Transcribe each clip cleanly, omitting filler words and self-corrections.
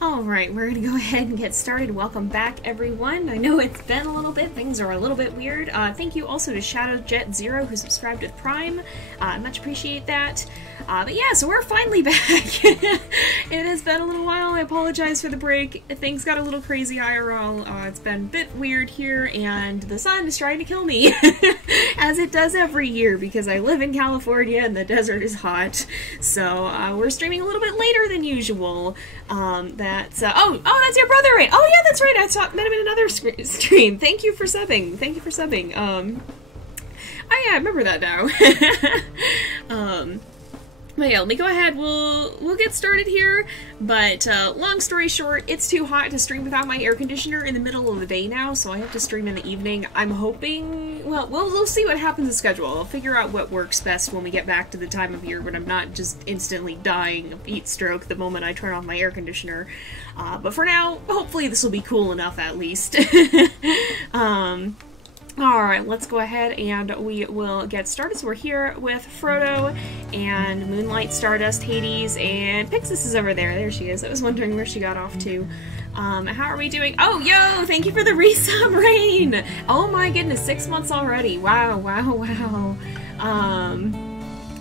Alright, we're gonna go ahead and get started. Welcome back, everyone. I know it's been a little bit, things are a little bit weird. Thank you also to ShadowJet0 who subscribed with Prime. Much appreciate that. But yeah, so we're finally back. It has been a little while, I apologize for the break. Things got a little crazy IRL. It's been a bit weird here, and the sun is trying to kill me. As it does every year, because I live in California and the desert is hot. So, we're streaming a little bit later than usual. Oh, that's your brother, right? Oh yeah, that's right, met him in another stream. Thank you for subbing. Thank you for subbing. Oh yeah, I remember that now. But yeah, let me go ahead, we'll get started here, but long story short, it's too hot to stream without my air conditioner in the middle of the day now, so I have to stream in the evening. I'm hoping, well, we'll see what happens to schedule. I'll figure out what works best when we get back to the time of year when I'm not just instantly dying of heat stroke the moment I turn off my air conditioner. But for now, hopefully this will be cool enough at least. Alright, let's go ahead and we will get started. So we're here with Frodo and Moonlight, Stardust, Hades, and Pyxis is over there. There she is. I was wondering where she got off to. How are we doing? Oh, yo! Thank you for the resub, Rain! Oh my goodness, 6 months already. Wow, wow, wow.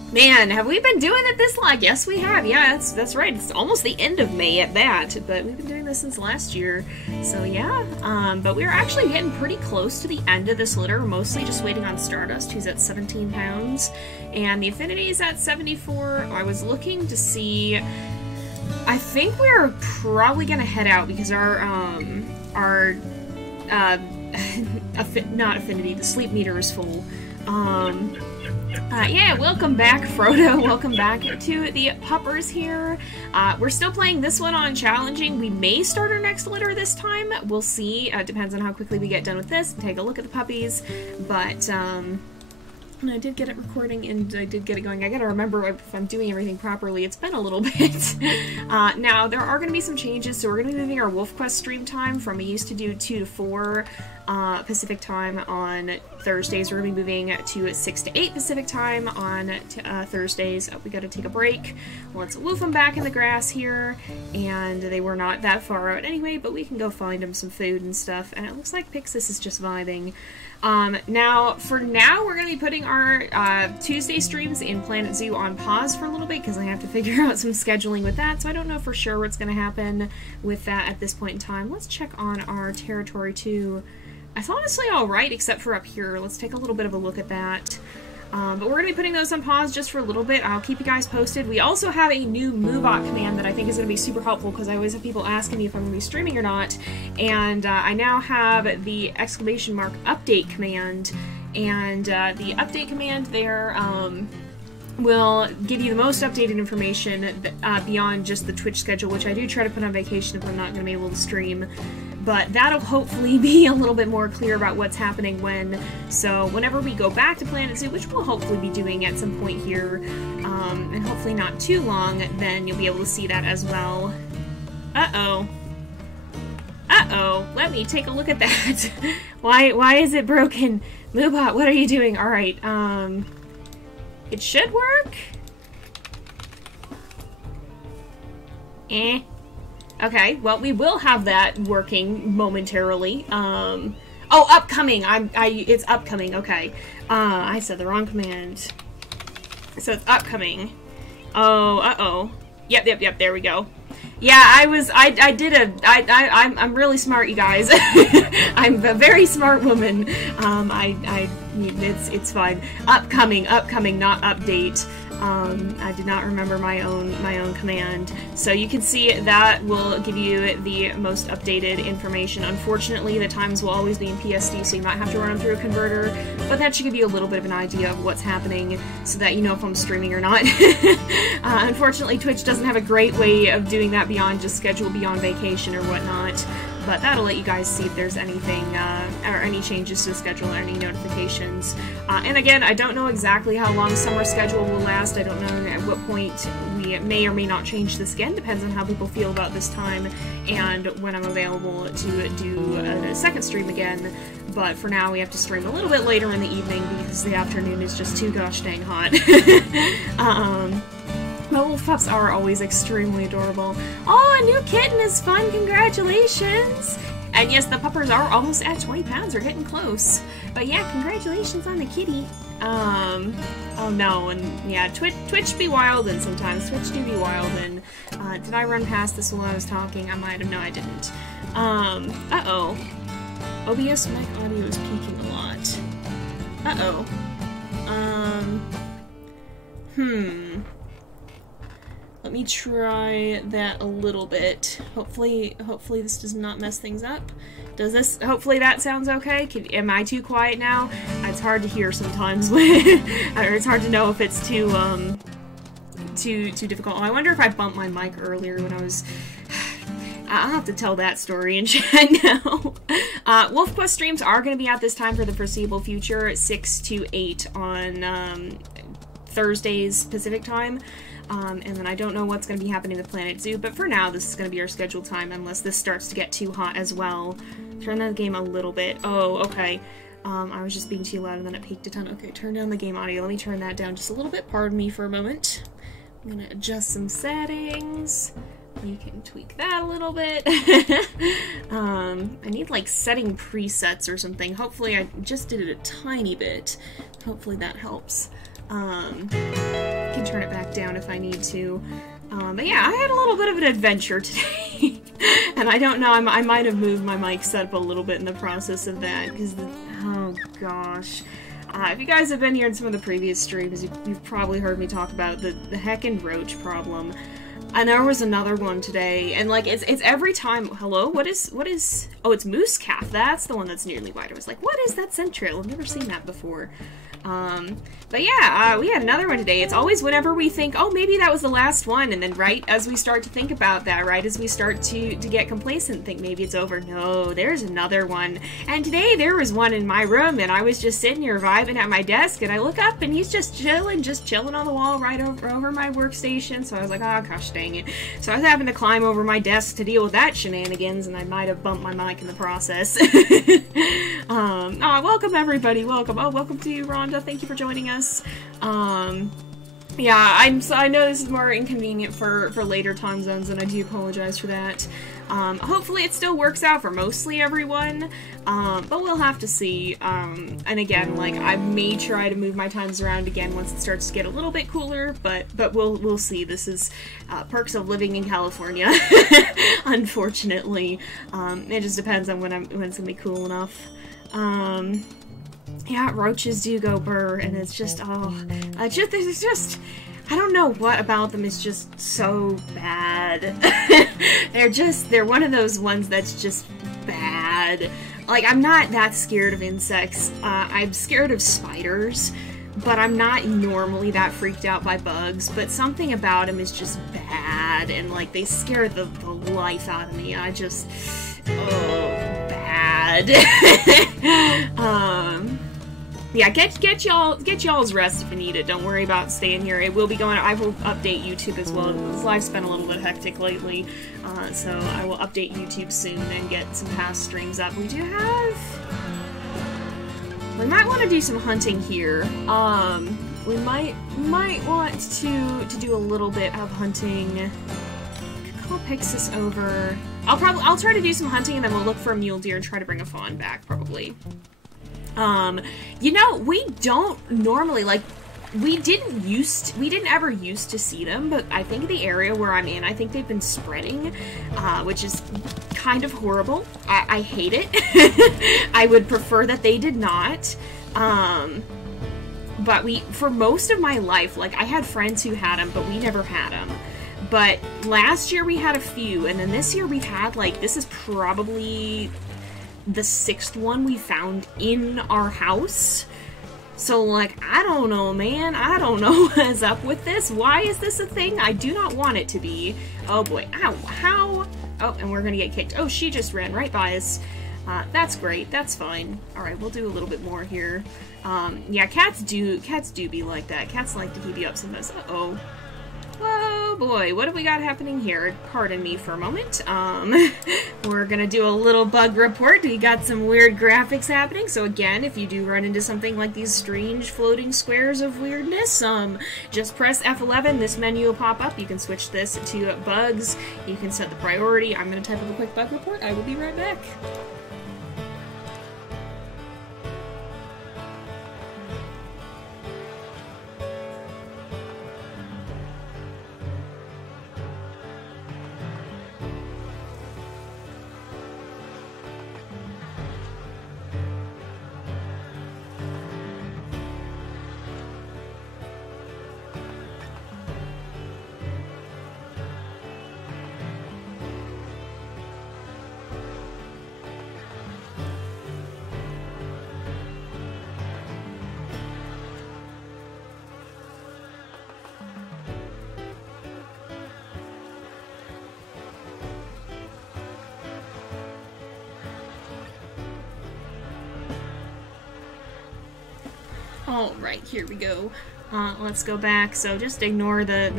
Man, have we been doing it this long? Yes, we have. Yeah, that's right. It's almost the end of May at that, but we've been doing this since last year. So yeah, but we're actually getting pretty close to the end of this litter. We're mostly just waiting on Stardust, who's at 17 pounds, and the Affinity is at 74. I was looking to see. I think we're probably gonna head out because not Affinity, the sleep meter is full. Yeah, welcome back, Frodo. Welcome back to the puppers here. We're still playing this one on challenging. We may start our next litter this time. We'll see. Depends on how quickly we get done with this and take a look at the puppies. But, and I did get it recording and I did get it going. I gotta remember if I'm doing everything properly. It's been a little bit. Now, there are gonna be some changes, so we're gonna be moving our WolfQuest stream time from we used to do 2 to 4 Pacific time on Thursdays. We're gonna be moving to 6 to 8 Pacific time on Thursdays. We gotta take a break. Let's wolf them back in the grass here, and they were not that far out anyway, but we can go find them some food and stuff, and it looks like Pyxis is just vibing. Now, for now, we're going to be putting our Tuesday streams in Planet Zoo on pause for a little bit because I have to figure out some scheduling with that, so I don't know for sure what's going to happen with that at this point in time. Let's check on our territory too. It's honestly alright except for up here. Let's take a little bit of a look at that. But we're going to be putting those on pause just for a little bit. I'll keep you guys posted. We also have a new MoveBot command that I think is going to be super helpful because I always have people asking me if I'm going to be streaming or not. And I now have the exclamation mark update command. And the update command there will give you the most updated information beyond just the Twitch schedule, which I do try to put on vacation if I'm not going to be able to stream. But that'll hopefully be a little bit more clear about what's happening when. So whenever we go back to Planet Zoo, which we'll hopefully be doing at some point here, and hopefully not too long, then you'll be able to see that as well. Uh-oh. Uh-oh. Let me take a look at that. Why is it broken? MoveBot, what are you doing? Alright, it should work? Eh. Okay, well, we will have that working momentarily. Oh, upcoming! It's upcoming, okay. I said the wrong command. So it's upcoming. Oh, uh-oh. Yep, there we go. Yeah, I'm really smart, you guys. I'm a very smart woman. It's fine. Upcoming, not update. I did not remember my own command. So you can see that will give you the most updated information. Unfortunately, the times will always be in PSD, so you might have to run them through a converter, but that should give you a little bit of an idea of what's happening so that you know if I'm streaming or not. Unfortunately, Twitch doesn't have a great way of doing that beyond just schedule beyond vacation or whatnot. But that'll let you guys see if there's anything, or any changes to the schedule or any notifications. And again, I don't know exactly how long summer schedule will last. I don't know at what point we may or may not change this again. Depends on how people feel about this time and when I'm available to do a second stream again. But for now, we have to stream a little bit later in the evening because the afternoon is just too gosh dang hot. Well, wolf pups are always extremely adorable. Oh, a new kitten is fun! Congratulations! And yes, the puppers are almost at 20 pounds. We're getting close. But yeah, congratulations on the kitty. Oh no, and yeah, Twitch be wild, and sometimes Twitch do be wild, and did I run past this while I was talking? I might have. No, I didn't. Uh-oh. OBS mic audio is peaking a lot. Uh-oh. Let me try that a little bit. Hopefully this does not mess things up. Does this? Hopefully that sounds okay. Am I too quiet now? It's hard to hear sometimes, or it's hard to know if it's too difficult. Oh, I wonder if I bumped my mic earlier when I was. I'll have to tell that story in chat now. WolfQuest streams are going to be out this time for the foreseeable future, 6 to 8 on Thursdays Pacific time. And then I don't know what's going to be happening with Planet Zoo, but for now this is going to be our scheduled time unless this starts to get too hot as well. Turn down the game a little bit. Oh, okay. I was just being too loud and then it peaked a ton. Okay, turn down the game audio. Let me turn that down just a little bit. Pardon me for a moment. I'm going to adjust some settings. You can tweak that a little bit. I need like setting presets or something. Hopefully I just did it a tiny bit. Hopefully that helps. Can turn it back down if I need to. But yeah, I had a little bit of an adventure today. And I don't know, I might have moved my mic setup a little bit in the process of that, because oh gosh. If you guys have been here in some of the previous streams, you've probably heard me talk about the heckin' roach problem. And there was another one today, and like, it's every time, hello, what is, oh, it's moose calf, that's the one that's nearly white. I was like, what is that scent trail? I've never seen that before. But yeah, we had another one today. It's always whenever we think, oh, maybe that was the last one, and then right as we start to think about that, right as we start to get complacent and think maybe it's over, no, there's another one. And today there was one in my room, and I was just sitting here vibing at my desk, and I look up, and he's just chilling on the wall right over my workstation, so I was like, oh, gosh dang it. So I was having to climb over my desk to deal with that shenanigans, and I might have bumped my mic in the process. Welcome everybody, welcome. Oh, welcome to you, Rhonda. Thank you for joining us. Yeah, I know this is more inconvenient for later time zones, and I do apologize for that. Hopefully it still works out for mostly everyone, but we'll have to see. And again, like, I may try to move my times around again once it starts to get a little bit cooler, but we'll see. This is perks of living in California, unfortunately. It just depends on when it's gonna be cool enough. Yeah, roaches do go burr, and it's just, it's just, I don't know what about them is just so bad. They're one of those ones that's just bad. Like, I'm not that scared of insects. I'm scared of spiders, but I'm not normally that freaked out by bugs, but something about them is just bad, and, like, they scare the life out of me. I just, oh, bad. Yeah, get y'all's rest if you need it. Don't worry about staying here. It will be going. I will update YouTube as well. This life's been a little bit hectic lately, so I will update YouTube soon and get some past streams up. We might want to do some hunting here. We might want to do a little bit of hunting. Call Pyxis over. I'll try to do some hunting, and then we'll look for a mule deer and try to bring a fawn back, probably. You know, we don't normally, like, we didn't ever used to see them, but I think the area where I'm in, I think they've been spreading, which is kind of horrible. I hate it. I would prefer that they did not. But for most of my life, like, I had friends who had them, but we never had them. But last year we had a few, and then this year we've had, like, this is probably the 6th one we found in our house. So, like, I don't know, man. I don't know what's up with this. Why is this a thing? I do not want it to be. Oh boy. Ow. How? Oh, and we're gonna get kicked. Oh, she just ran right by us. That's great. That's fine. Alright, we'll do a little bit more here. Yeah, cats do be like that. Cats like to keep you up sometimes. Uh-oh. Whoa, boy, what have we got happening here? Pardon me for a moment. We're gonna do a little bug report. We got some weird graphics happening, so again, if you do run into something like these strange floating squares of weirdness, just press F11, this menu will pop up. You can switch this to bugs, you can set the priority. I'm gonna type up a quick bug report. I will be right back. Alright, here we go. Let's go back. So just ignore the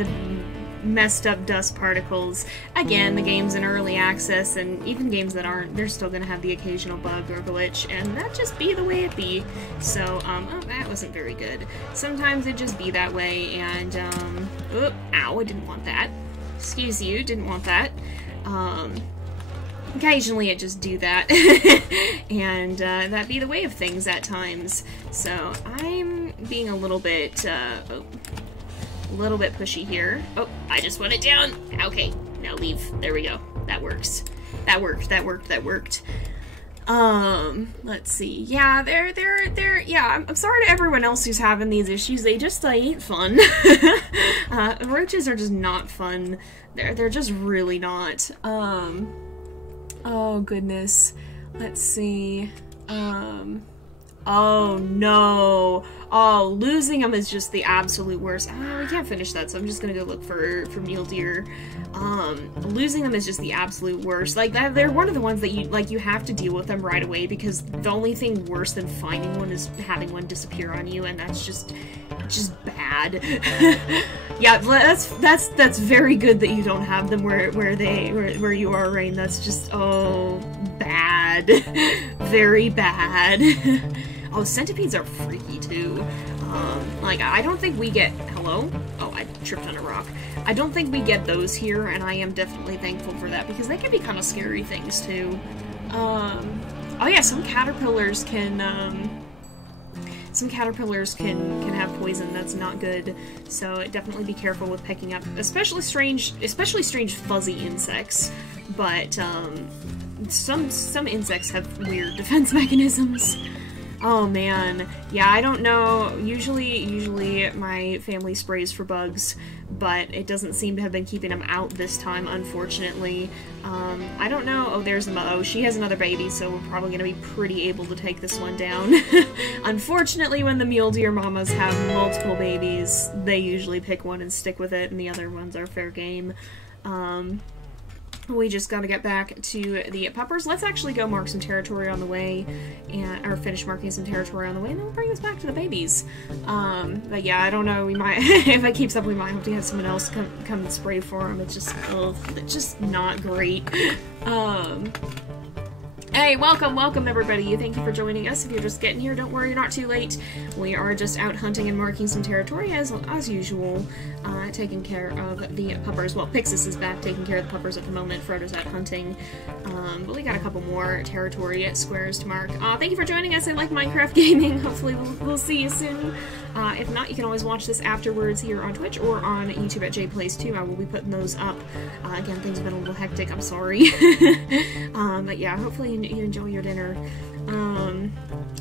messed up dust particles. Again, the game's in early access, and even games that aren't, they're still gonna have the occasional bug or glitch, and that just be the way it be. So, oh, that wasn't very good. Sometimes it just be that way, and, oop, ow, I didn't want that. Excuse you, didn't want that. Occasionally it just do that, and that be the way of things at times. So I'm being a little bit pushy here. Oh, I just want it down. Okay, now leave. There we go. That works. That worked. That worked. That worked. Let's see. Yeah, yeah, I'm sorry to everyone else who's having these issues. They ain't fun. Roaches are just not fun. They're just really not. Oh goodness. Let's see. Oh no. Oh, losing them is just the absolute worst. Oh, we can't finish that, so I'm just gonna go look for mule deer. Losing them is just the absolute worst. Like, they're one of the ones that you have to deal with them right away, because the only thing worse than finding one is having one disappear on you, and that's just bad. Yeah, that's very good that you don't have them where you are, Rain. That's just, oh, bad. Very bad. Oh, centipedes are freaky too. Like, I don't think we get, hello? Oh, I tripped on a rock. I don't think we get those here, and I am definitely thankful for that, because they can be kind of scary things too. Oh yeah, some caterpillars can have poison. That's not good. So definitely be careful with picking up, especially strange fuzzy insects. But some insects have weird defense mechanisms. Oh man, yeah, I don't know. Usually my family sprays for bugs, but it doesn't seem to have been keeping them out this time, unfortunately. I don't know. Oh, there's oh, she has another baby, so we're probably gonna be pretty able to take this one down. Unfortunately, when the mule deer mamas have multiple babies, they usually pick one and stick with it, and the other ones are fair game. We just gotta get back to the puppers. Let's actually go mark some territory on the way, or finish marking some territory on the way, and then we'll bring this back to the babies. But yeah, I don't know, we might, if it keeps up, we might have to have someone else come and spray for them. It's just, ugh, it's just not great. Hey, welcome everybody. Thank you for joining us. If you're just getting here, don't worry, you're not too late. We are just out hunting and marking some territory as usual, taking care of the puppers. Well, Pyxis is back taking care of the puppers at the moment. Frodo's out hunting. But we got a couple more territory squares to mark. Thank you for joining us. I like Minecraft gaming. Hopefully we'll see you soon. If not, you can always watch this afterwards here on Twitch or on YouTube at JayPlays too. I will be putting those up. Again, things have been a little hectic. I'm sorry. But yeah, hopefully you enjoy your dinner.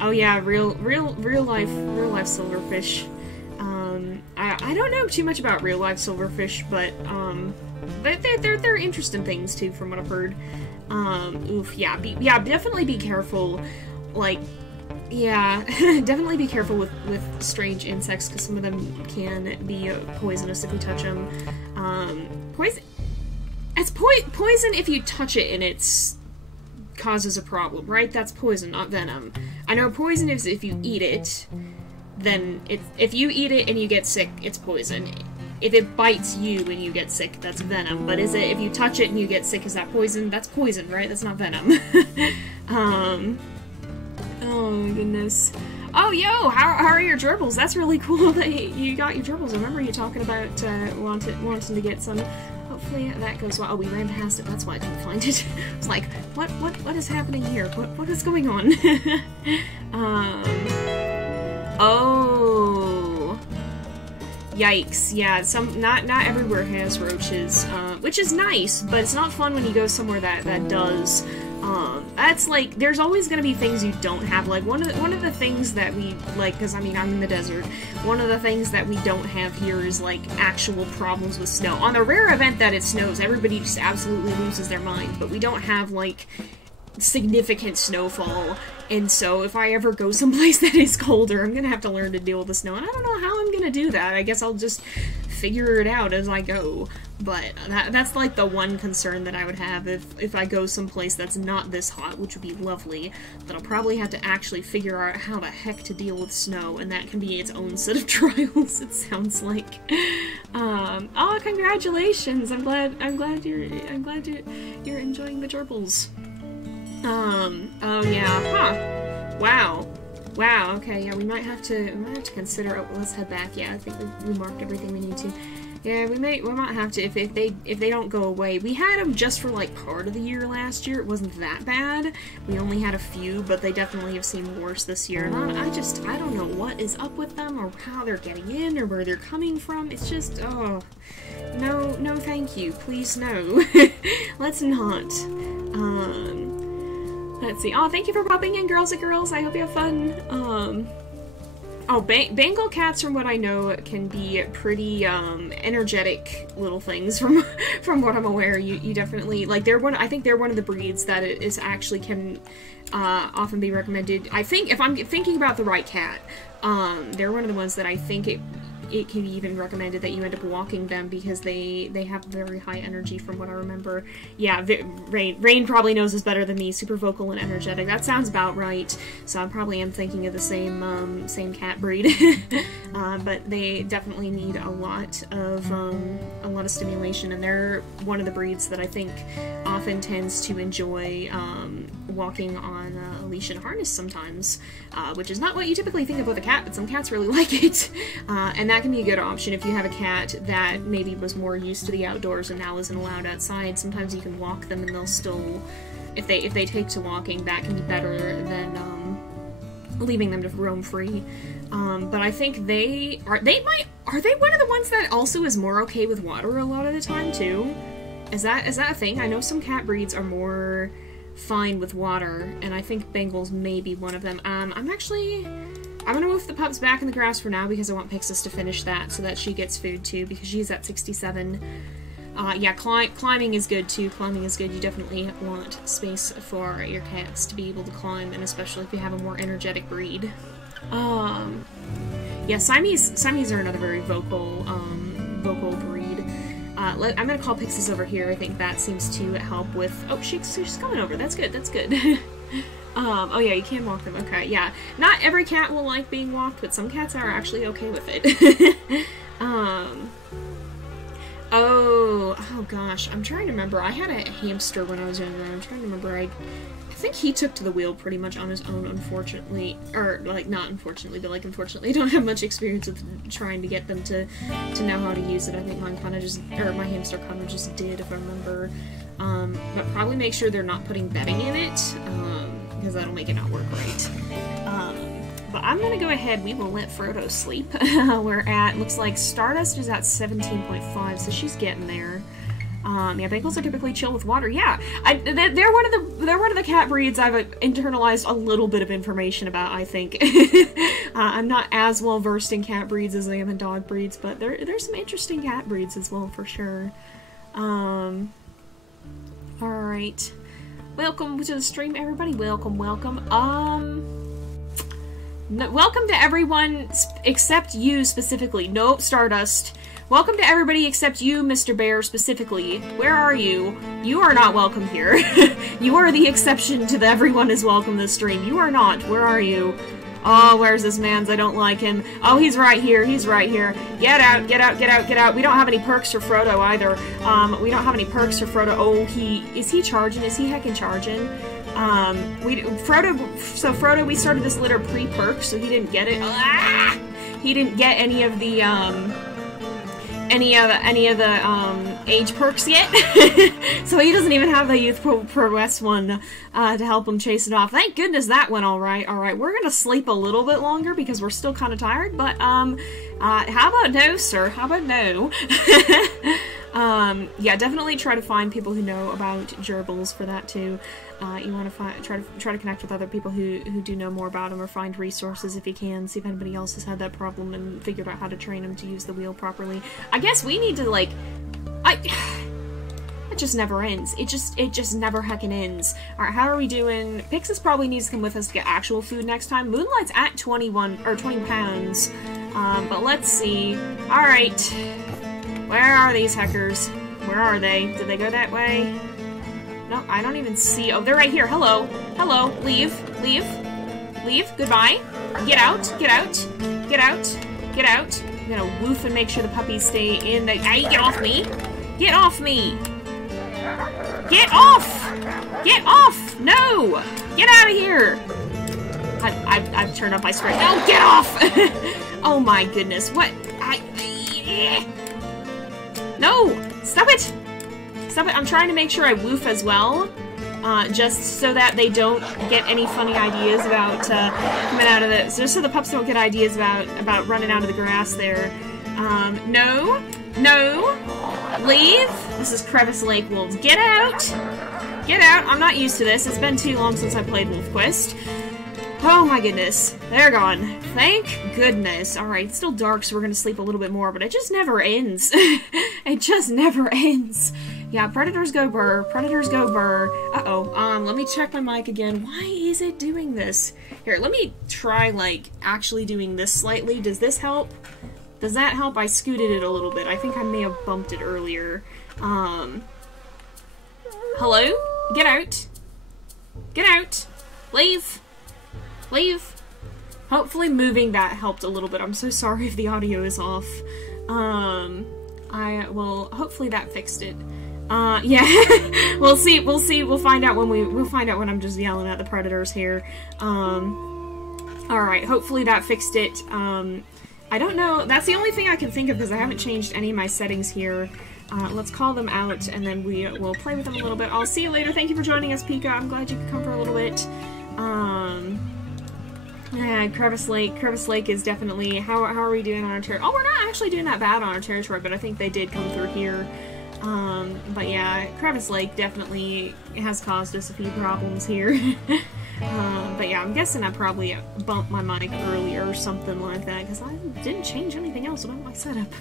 Oh yeah, real life silverfish. I don't know too much about real life silverfish, but they're interesting things too, from what I've heard. Oof, yeah, definitely be careful. Like, yeah, definitely be careful with strange insects, because some of them can be poisonous if you touch them. It's poison if you touch it and it's causes a problem, right? That's poison, not venom. I know poison is if you eat it, then if you eat it and you get sick, it's poison. if it bites you and you get sick, that's venom. But is it if you touch it and you get sick, is that poison? That's poison, right? That's not venom. Oh my goodness. Oh, yo, how are your gerbils? That's really cool that you got your gerbils. I remember you talking about wanting to get some. Hopefully that goes well. Oh, we ran past it. That's why I couldn't find it. It's like, what is happening here? What is going on? Oh, yikes! Yeah, not everywhere has roaches, which is nice, but it's not fun when you go somewhere that does. That's like, there's always gonna be things you don't have. Like, one of the things that we, like, because I mean, I'm in the desert, one of the things that we don't have here is, like, actual problems with snow. On the rare event that it snows, everybody just absolutely loses their mind, but we don't have, like, significant snowfall, and so if I ever go someplace that is colder, I'm gonna have to learn to deal with the snow, and I don't know how I'm gonna do that. I guess I'll just figure it out as I go, but that's like the one concern that I would have if I go someplace that's not this hot, which would be lovely, but I'll probably have to actually figure out how the heck to deal with snow, and that can be its own set of trials, it sounds like. Oh, congratulations! I'm glad you're enjoying the gerbils. Oh yeah, huh. Wow, okay, yeah, we might have to consider, oh, let's head back, yeah, I think we marked everything we need to. Yeah, we might have to, if they don't go away. We had them just for, like, part of the year last year, it wasn't that bad. We only had a few, but they definitely have seemed worse this year, and I don't know what is up with them, or how they're getting in, or where they're coming from, it's just, oh, no thank you, please no. Let's not. Let's see. Oh, thank you for popping in, girls and girls. I hope you have fun. Oh, Bengal cats, from what I know, can be pretty, energetic little things, from what I'm aware. You definitely, like, I think they're one of the breeds that is actually can, often be recommended. I think, if I'm thinking about the right cat, they're one of the ones that I think it can be even recommended that you end up walking them because they have very high energy from what I remember. Yeah, Rain probably knows this better than me. Super vocal and energetic. That sounds about right. So I probably am thinking of the same cat breed. But they definitely need a lot of stimulation, and they're one of the breeds that I think often tends to enjoy walking on a leash and harness sometimes, which is not what you typically think of with a cat, but some cats really like it. And that can be a good option if you have a cat that maybe was more used to the outdoors and now isn't allowed outside. Sometimes you can walk them and they'll still, if they take to walking, that can be better than leaving them to roam free. But I think are they one of the ones that also is more okay with water a lot of the time too? Is that a thing? I know some cat breeds are more fine with water, and I think Bengals may be one of them. I'm gonna move the pups back in the grass for now because I want Pyxis to finish that so that she gets food too, because she's at 67. Yeah, climbing is good too. Climbing is good. You definitely want space for your cats to be able to climb, and especially if you have a more energetic breed. Yeah, Siamese are another very vocal breed. I'm gonna call Pyxis over here. I think that seems to help with. Oh, she's coming over. That's good. That's good. Oh yeah, you can walk them. Okay, yeah. Not every cat will like being walked, but some cats are actually okay with it. Oh gosh, I'm trying to remember. I had a hamster when I was younger, and I'm trying to remember. I think he took to the wheel pretty much on his own, unfortunately. Or, like, not unfortunately, but, like, unfortunately, I don't have much experience with trying to get them to know how to use it. I think mine kind of just, or my hamster kind of just did, if I remember. But probably make sure they're not putting bedding in it, because that'll make it not work right. But I'm gonna go ahead, we will let Frodo sleep. We're at, looks like Stardust is at 17.5, so she's getting there. Yeah, Bengals are typically chill with water. Yeah, they're one of the cat breeds I've internalized a little bit of information about, I think. I'm not as well versed in cat breeds as I am in dog breeds, but there's some interesting cat breeds as well, for sure. Alright. Welcome to the stream, everybody. Welcome. Welcome to everyone except you specifically. Nope, Stardust. Welcome to everybody except you, Mr. Bear, specifically. Where are you? You are not welcome here. You are the exception to the everyone is welcome this stream. You are not. Where are you? Oh, where's this man's? I don't like him. Oh, he's right here. He's right here. Get out, get out, get out, get out. We don't have any perks for Frodo either. We don't have any perks for Frodo. Oh, is he charging? Is he heckin' charging? Frodo, we started this litter pre-perk, so he didn't get it. Ah! He didn't get any of the age perks yet. So he doesn't even have the Youth Prowess one to help him chase it off. Thank goodness that went alright. Alright, we're gonna sleep a little bit longer because we're still kind of tired, but how about no, sir? How about no? Yeah, definitely try to find people who know about gerbils for that too. You want to try to connect with other people who do know more about them, or find resources if you can. See if anybody else has had that problem and figured out how to train them to use the wheel properly. I guess we need to it just never ends. It just never heckin' ends. Alright, how are we doing? Pyxis probably needs to come with us to get actual food next time. Moonlight's at 20 pounds. But let's see. Alright. Where are these heckers? Where are they? Did they go that way? No, I don't even see. Oh, they're right here. Hello. Hello. Leave. Leave. Leave. Goodbye. Get out. Get out. Get out. Get out. I'm gonna woof and make sure the puppies stay in the... Hey, get off me! Get off me! Get off! Get off! No! Get out of here! I've turned up my strength. No, get off! Oh my goodness. What? No! Stop it! Stop it. I'm trying to make sure I woof as well. Just so that they don't get any funny ideas about coming out of the... Just so the pups don't get ideas about running out of the grass there. No. No. Leave. This is Crevice Lake Wolves. Get out. Get out. I'm not used to this. It's been too long since I played WolfQuest. Oh my goodness. They're gone. Thank goodness. Alright, it's still dark, so we're gonna sleep a little bit more, but it just never ends. It just never ends. Yeah, predators go burr. Predators go burr. Uh-oh. Let me check my mic again. Why is it doing this? Here, let me try, actually doing this slightly. Does this help? Does that help? I scooted it a little bit. I think I may have bumped it earlier. Hello? Get out. Get out. Leave. Leave. Hopefully moving that helped a little bit. I'm so sorry if the audio is off. Hopefully that fixed it. Yeah. We'll see. We'll find out when I'm just yelling at the predators here. Alright, hopefully that fixed it. I don't know. That's the only thing I can think of because I haven't changed any of my settings here. Let's call them out and then we will play with them a little bit. I'll see you later. Thank you for joining us, Pika. I'm glad you could come for a little bit. Yeah, Crevice Lake is definitely... How are we doing on our territory? Oh, we're not actually doing that bad on our territory, but I think they did come through here. But yeah, Crevice Lake definitely has caused us a few problems here. But yeah, I'm guessing I probably bumped my mic earlier or something like that, because I didn't change anything else about my setup.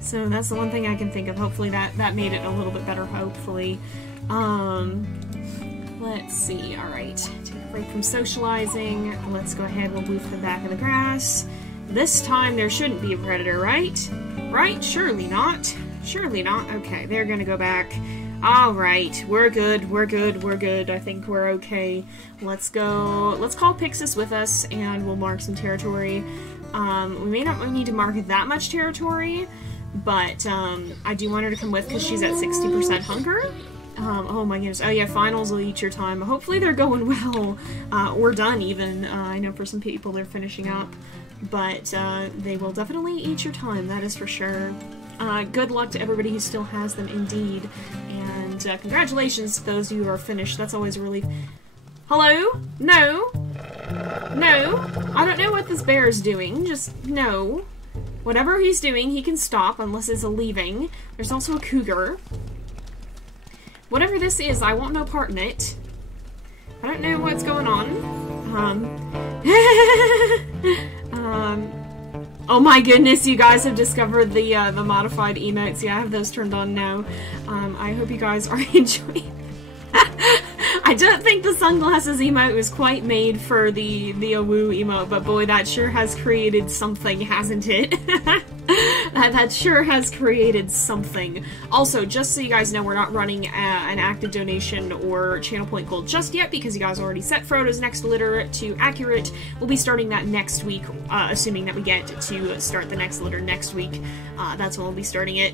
So that's the one thing I can think of. Hopefully that made it a little bit better, hopefully. Let's see, alright. Take a break from socializing. Let's go ahead, we'll move to the back of the grass. This time there shouldn't be a predator, right? Right? Surely not. Surely not. Okay, they're gonna go back. Alright, we're good, we're good, we're good. I think we're okay. Let's go. Let's call Pyxis with us and we'll mark some territory. We may not need to mark that much territory, but I do want her to come with because she's at 60% hunger. Oh my goodness. Oh yeah, finals will eat your time. Hopefully they're going well. Or done even. I know for some people they're finishing up. But they will definitely eat your time, that is for sure. Good luck to everybody who still has them indeed. And congratulations to those who are finished. That's always a relief. Hello? No? No? I don't know what this bear is doing. Just no. Whatever he's doing, he can stop unless it's a leaving. There's also a cougar. Whatever this is, I want no part in it. I don't know what's going on. Oh my goodness, you guys have discovered the modified emotes. Yeah, I have those turned on now. I hope you guys are enjoying. I don't think the sunglasses emote was quite made for the Awoo emote, but boy, that sure has created something, hasn't it? That sure has created something. Also, just so you guys know, we're not running an active donation or channel point goal just yet because you guys already set Frodo's next litter to accurate. We'll be starting that next week, assuming that we get to start the next litter next week. That's when we'll be starting it.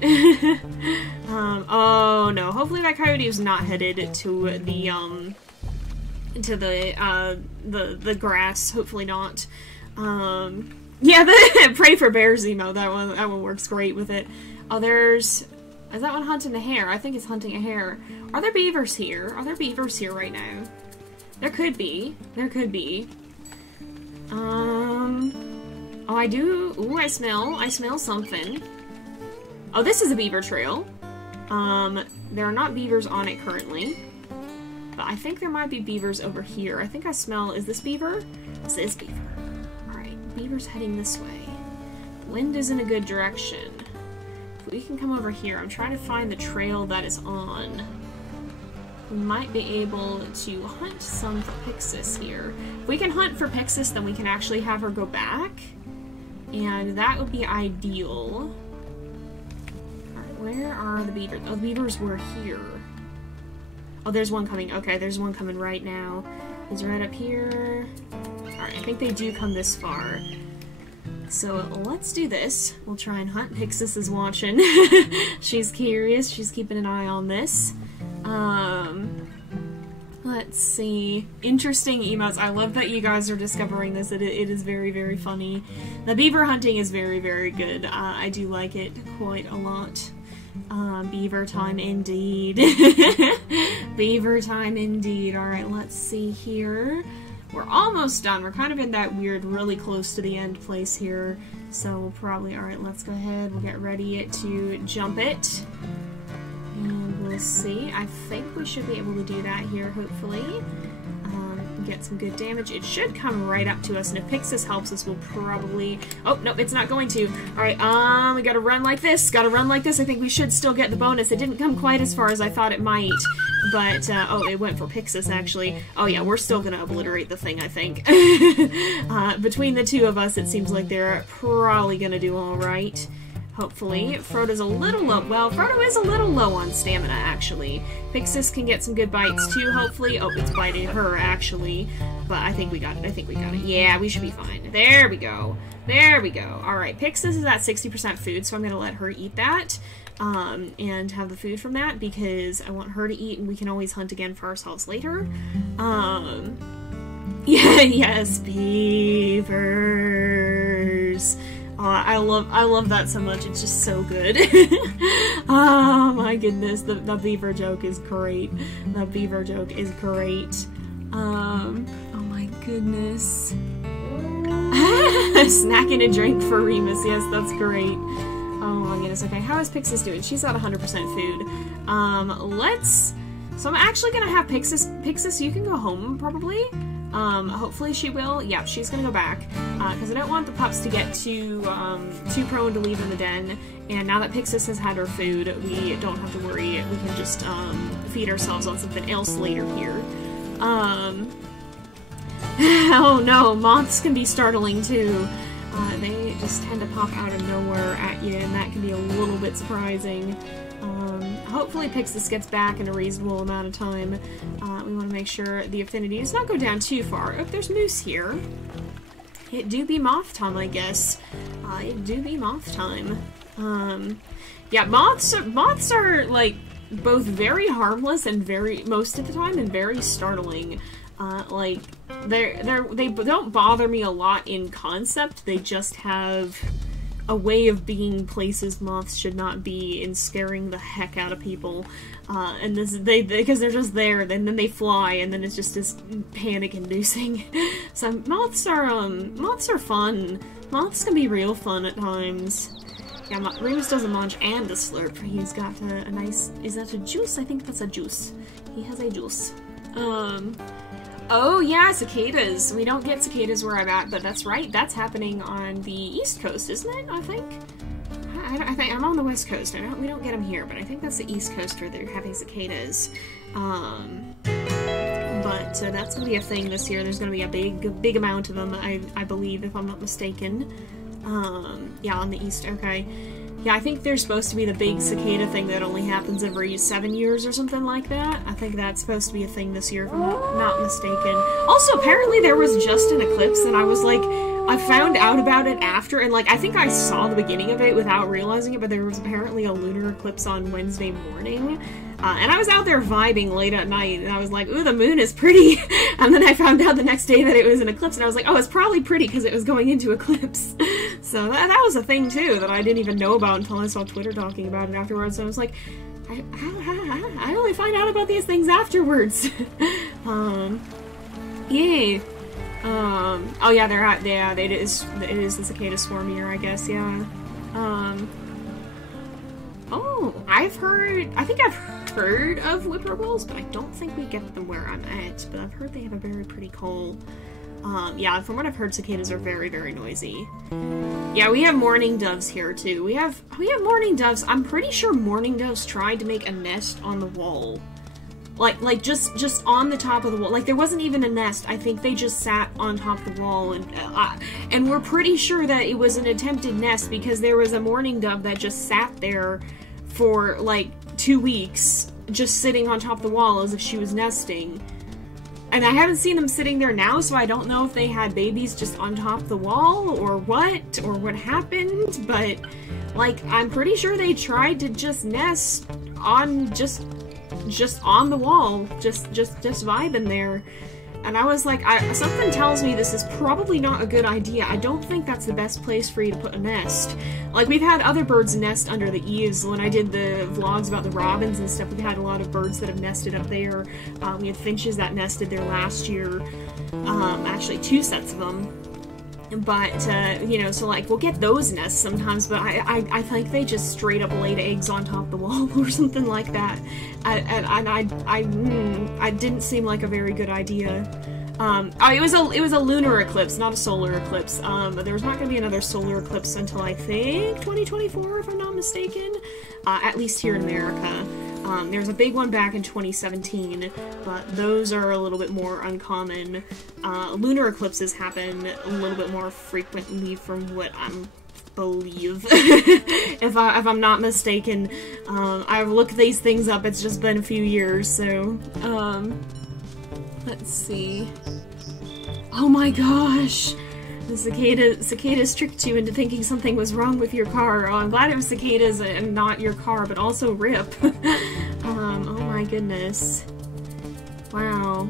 Oh no, hopefully that coyote is not headed to the grass. Hopefully not. Yeah, pray for bears emo. That one works great with it. Oh, is that one hunting a hare? I think it's hunting a hare. Are there beavers here? Are there beavers here right now? There could be. There could be. Oh, I do. Ooh, I smell something. Oh, this is a beaver trail. There are not beavers on it currently. But I think there might be beavers over here. I think I smell, is this beaver? This is beaver. Beaver's heading this way. Wind is in a good direction. If we can come over here, I'm trying to find the trail that is on. We might be able to hunt some for Pyxis here. If we can hunt for Pyxis, then we can actually have her go back. And that would be ideal. Alright, where are the beavers? Oh, the beavers were here. Oh, there's one coming. Okay, there's one coming right now. He's right up here. Alright, I think they do come this far. So let's do this. We'll try and hunt. Pyxis is watching. She's curious. She's keeping an eye on this. Let's see. Interesting emotes. I love that you guys are discovering this. It is very, very funny. The beaver hunting is very, very good. I do like it quite a lot. Beaver time indeed. Beaver time indeed. Alright, let's see here. We're almost done. We're kind of in that weird, really close to the end place here. So we'll probably, alright, let's go ahead. We'll get ready to jump it. And we'll see. I think we should be able to do that here, hopefully. Get some good damage. It should come right up to us, and if Pyxis helps us, we'll probably... Oh, no, it's not going to. Alright, we gotta run like this. Gotta run like this. I think we should still get the bonus. It didn't come quite as far as I thought it might. But, oh, it went for Pyxis, actually. Oh, yeah, we're still gonna obliterate the thing, I think. Between the two of us, it seems like they're probably gonna do alright. Hopefully. Frodo's a little low. Well, Frodo is a little low on stamina, actually. Pyxis can get some good bites, too, hopefully. Oh, it's biting her, actually. But I think we got it. I think we got it. Yeah, we should be fine. There we go. There we go. Alright, Pyxis is at 60% food, so I'm gonna let her eat that. And have the food from that, because I want her to eat, and we can always hunt again for ourselves later. Yeah, yes, beavers. I love that so much. It's just so good. Oh my goodness, the beaver joke is great. The beaver joke is great. Oh my goodness. Snack and a drink for Remus. Yes, that's great. Oh my goodness. Okay, how is Pyxis doing? She's at 100% food. So I'm actually gonna have Pyxis, you can go home probably. Hopefully she will. Yeah, she's gonna go back. Because I don't want the pups to get too prone to leave in the den. And now that Pyxis has had her food, we don't have to worry. We can just, feed ourselves on something else later here. Oh no, moths can be startling too. They just tend to pop out of nowhere at you, and that can be a little bit surprising. Hopefully Pyxis gets back in a reasonable amount of time. We want to make sure the affinity does not go down too far. Oh, there's moose here. It do be moth time, I guess. It do be moth time. Yeah, moths are, like, both very harmless and most of the time, and very startling. Like, they don't bother me a lot in concept, they just have a way of being places moths should not be in scaring the heck out of people. And because they're just there, and then they fly, and then it's just this panic-inducing. So moths are fun. Moths can be real fun at times. Yeah, Remus does a munch and a slurp. He's got a nice... Is that a juice? I think that's a juice. He has a juice. Oh yeah, cicadas. We don't get cicadas where I'm at, but that's right. That's happening on the East Coast, isn't it? I think. I think I'm on the West Coast. We don't get them here, but I think that's the East Coast where they're having cicadas. But that's gonna be a thing this year. There's gonna be a big amount of them, I believe, if I'm not mistaken. Yeah, on the east, okay. Yeah, I think there's supposed to be the big cicada thing that only happens every 7 years or something like that. I think that's supposed to be a thing this year, if I'm not mistaken. Also, apparently there was just an eclipse, and I was like, I found out about it after, and like, I think I saw the beginning of it without realizing it, but there was apparently a lunar eclipse on Wednesday morning. And I was out there vibing late at night, and I was like, ooh, the moon is pretty. And then I found out the next day that it was an eclipse, and I was like, oh, it's probably pretty because it was going into eclipse. So that was a thing, too, that I didn't even know about until I saw Twitter talking about it afterwards. So I was like, I only find out about these things afterwards. Yay. Oh yeah, it is the cicada swarm year, I guess, yeah. Oh, I think I've heard of whippoorwills, but I don't think we get them where I'm at, but I've heard they have a very pretty call. Yeah, from what I've heard, cicadas are very, very noisy. Yeah, we have mourning doves here, too. We have mourning doves. I'm pretty sure mourning doves tried to make a nest on the wall. Like just on the top of the wall. Like, there wasn't even a nest. I think they just sat on top of the wall, and we're pretty sure that it was an attempted nest because there was a mourning dove that just sat there for, like, 2 weeks, just sitting on top of the wall as if she was nesting. And I haven't seen them sitting there now, so I don't know if they had babies just on top of the wall, or what happened, but, like, I'm pretty sure they tried to just nest on, just on the wall, just vibing there. And I was like, something tells me this is probably not a good idea. I don't think that's the best place for you to put a nest. Like, we've had other birds nest under the eaves. When I did the vlogs about the robins and stuff, we've had a lot of birds that have nested up there. We had finches that nested there last year. Actually, 2 sets of them. But, you know, so, like, we'll get those nests sometimes, but I think they just straight up laid eggs on top of the wall or something like that. I didn't seem like a very good idea. Oh, it was a lunar eclipse, not a solar eclipse. But there's not going to be another solar eclipse until, I think, 2024, if I'm not mistaken. At least here in America. There's a big one back in 2017, but those are a little bit more uncommon. Lunar eclipses happen a little bit more frequently from what I believe, if I'm not mistaken. I've looked these things up, it's just been a few years, so, let's see. Oh my gosh! The cicadas tricked you into thinking something was wrong with your car. Oh, I'm glad it was cicadas and not your car, but also RIP. Oh my goodness. Wow.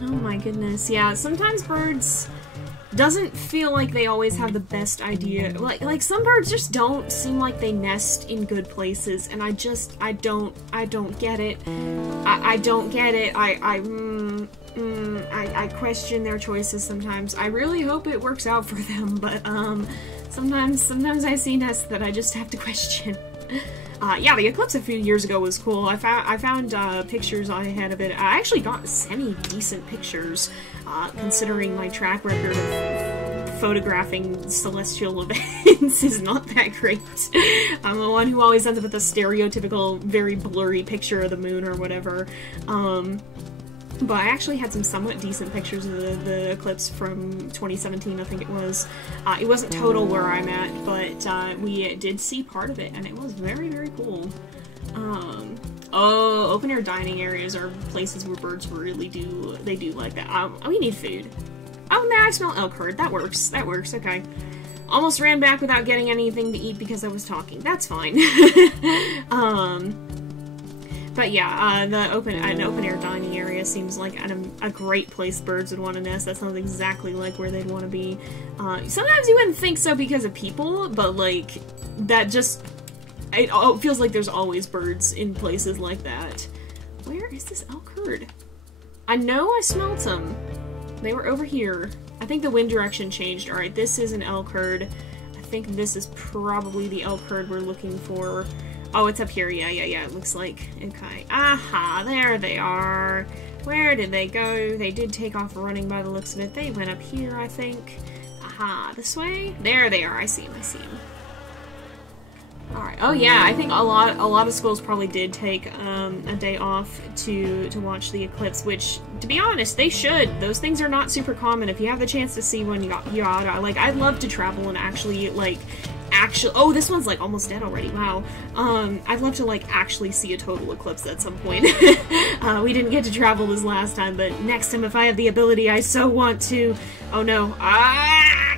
Oh my goodness. Yeah, sometimes birds doesn't feel like they always have the best idea. Like some birds just don't seem like they nest in good places, and I don't get it. I don't get it. I question their choices sometimes. I really hope it works out for them, but sometimes I see nests that I just have to question. Yeah, the eclipse a few years ago was cool. I found pictures I had of it. I actually got semi-decent pictures, considering my track record of photographing celestial events is not that great. I'm the one who always ends up with a stereotypical, very blurry picture of the moon or whatever. But I actually had some somewhat decent pictures of the eclipse from 2017, I think it was. It wasn't total where I'm at, but we did see part of it, and it was very, very cool. Oh, open-air dining areas are places where birds really do like that. We need food. Oh, now I smell elk herd. That works, okay. Almost ran back without getting anything to eat because I was talking. That's fine. But yeah, an open-air dining area seems like a great place birds would want to nest. That sounds exactly like where they'd want to be. Sometimes you wouldn't think so because of people, but like, that just... It feels like there's always birds in places like that. Where is this elk herd? I know I smelt them. They were over here. I think the wind direction changed. Alright, this is an elk herd. I think this is probably the elk herd we're looking for. Oh, it's up here. Yeah, it looks like. Okay. Aha, there they are. Where did they go? They did take off running by the looks of it. They went up here, I think. Aha, this way? There they are. I see them. Alright, Oh yeah, I think a lot of schools probably did take a day off to watch the eclipse, which, to be honest, they should. Those things are not super common. If you have the chance to see one, you oughta. Like, I'd love to travel and actually, like, oh, this one's, like, almost dead already, wow. I'd love to, like, actually see a total eclipse at some point. We didn't get to travel this last time, but next time, if I have the ability, I so want to. Oh no. Ah!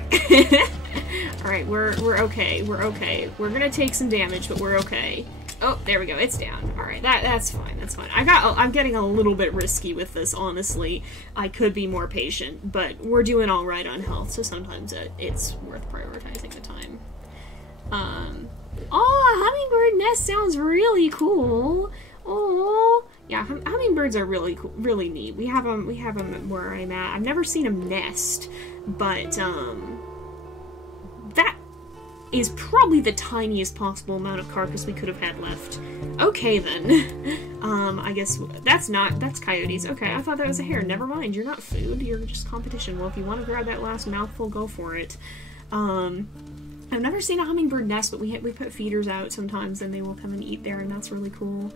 Alright, we're okay. We're okay. We're gonna take some damage, but we're okay. Oh, there we go. It's down. Alright, that's fine. That's fine. I'm getting a little bit risky with this, honestly. I could be more patient, but we're doing alright on health, so sometimes it's worth prioritizing the time. Oh, hummingbird nest sounds really cool. Oh, yeah, hummingbirds are really cool, really neat. We have them where I'm at. I've never seen them nest, but, that is probably the tiniest possible amount of carcass we could have had left. Okay, then. I guess that's coyotes. Okay, I thought that was a hare. Never mind, you're not food, you're just competition. Well, if you want to grab that last mouthful, go for it. I've never seen a hummingbird nest, but we put feeders out sometimes and they will come and eat there, and that's really cool.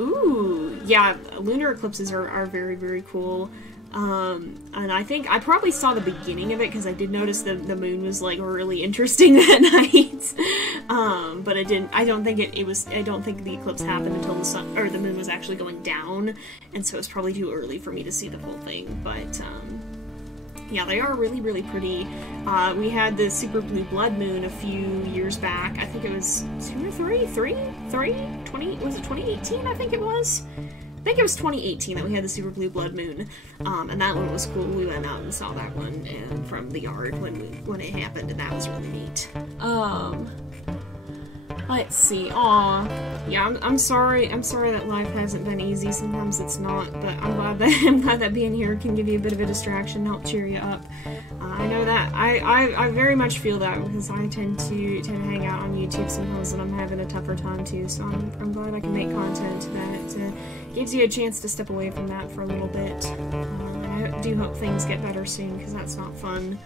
Ooh, yeah, lunar eclipses are very, very cool. And I think I probably saw the beginning of it because I did notice the moon was like really interesting that night. But I don't think the eclipse happened until the moon was actually going down, and so it's probably too early for me to see the full thing, but yeah, they are really, really pretty. We had the super blue blood moon a few years back. I think it was 2 or 3? 20? Was it 2018? I think it was. I think it was 2018 that we had the super blue blood moon, and that one was cool. We went out and saw that one from the yard when it happened, and that was really neat. Let's see. Aw, yeah. I'm sorry that life hasn't been easy. Sometimes it's not, but I'm glad that being here can give you a bit of a distraction, help cheer you up. I know that I very much feel that because I tend to hang out on YouTube sometimes when I'm having a tougher time too. So I'm glad I can make content that gives you a chance to step away from that for a little bit. I do hope things get better soon because that's not fun.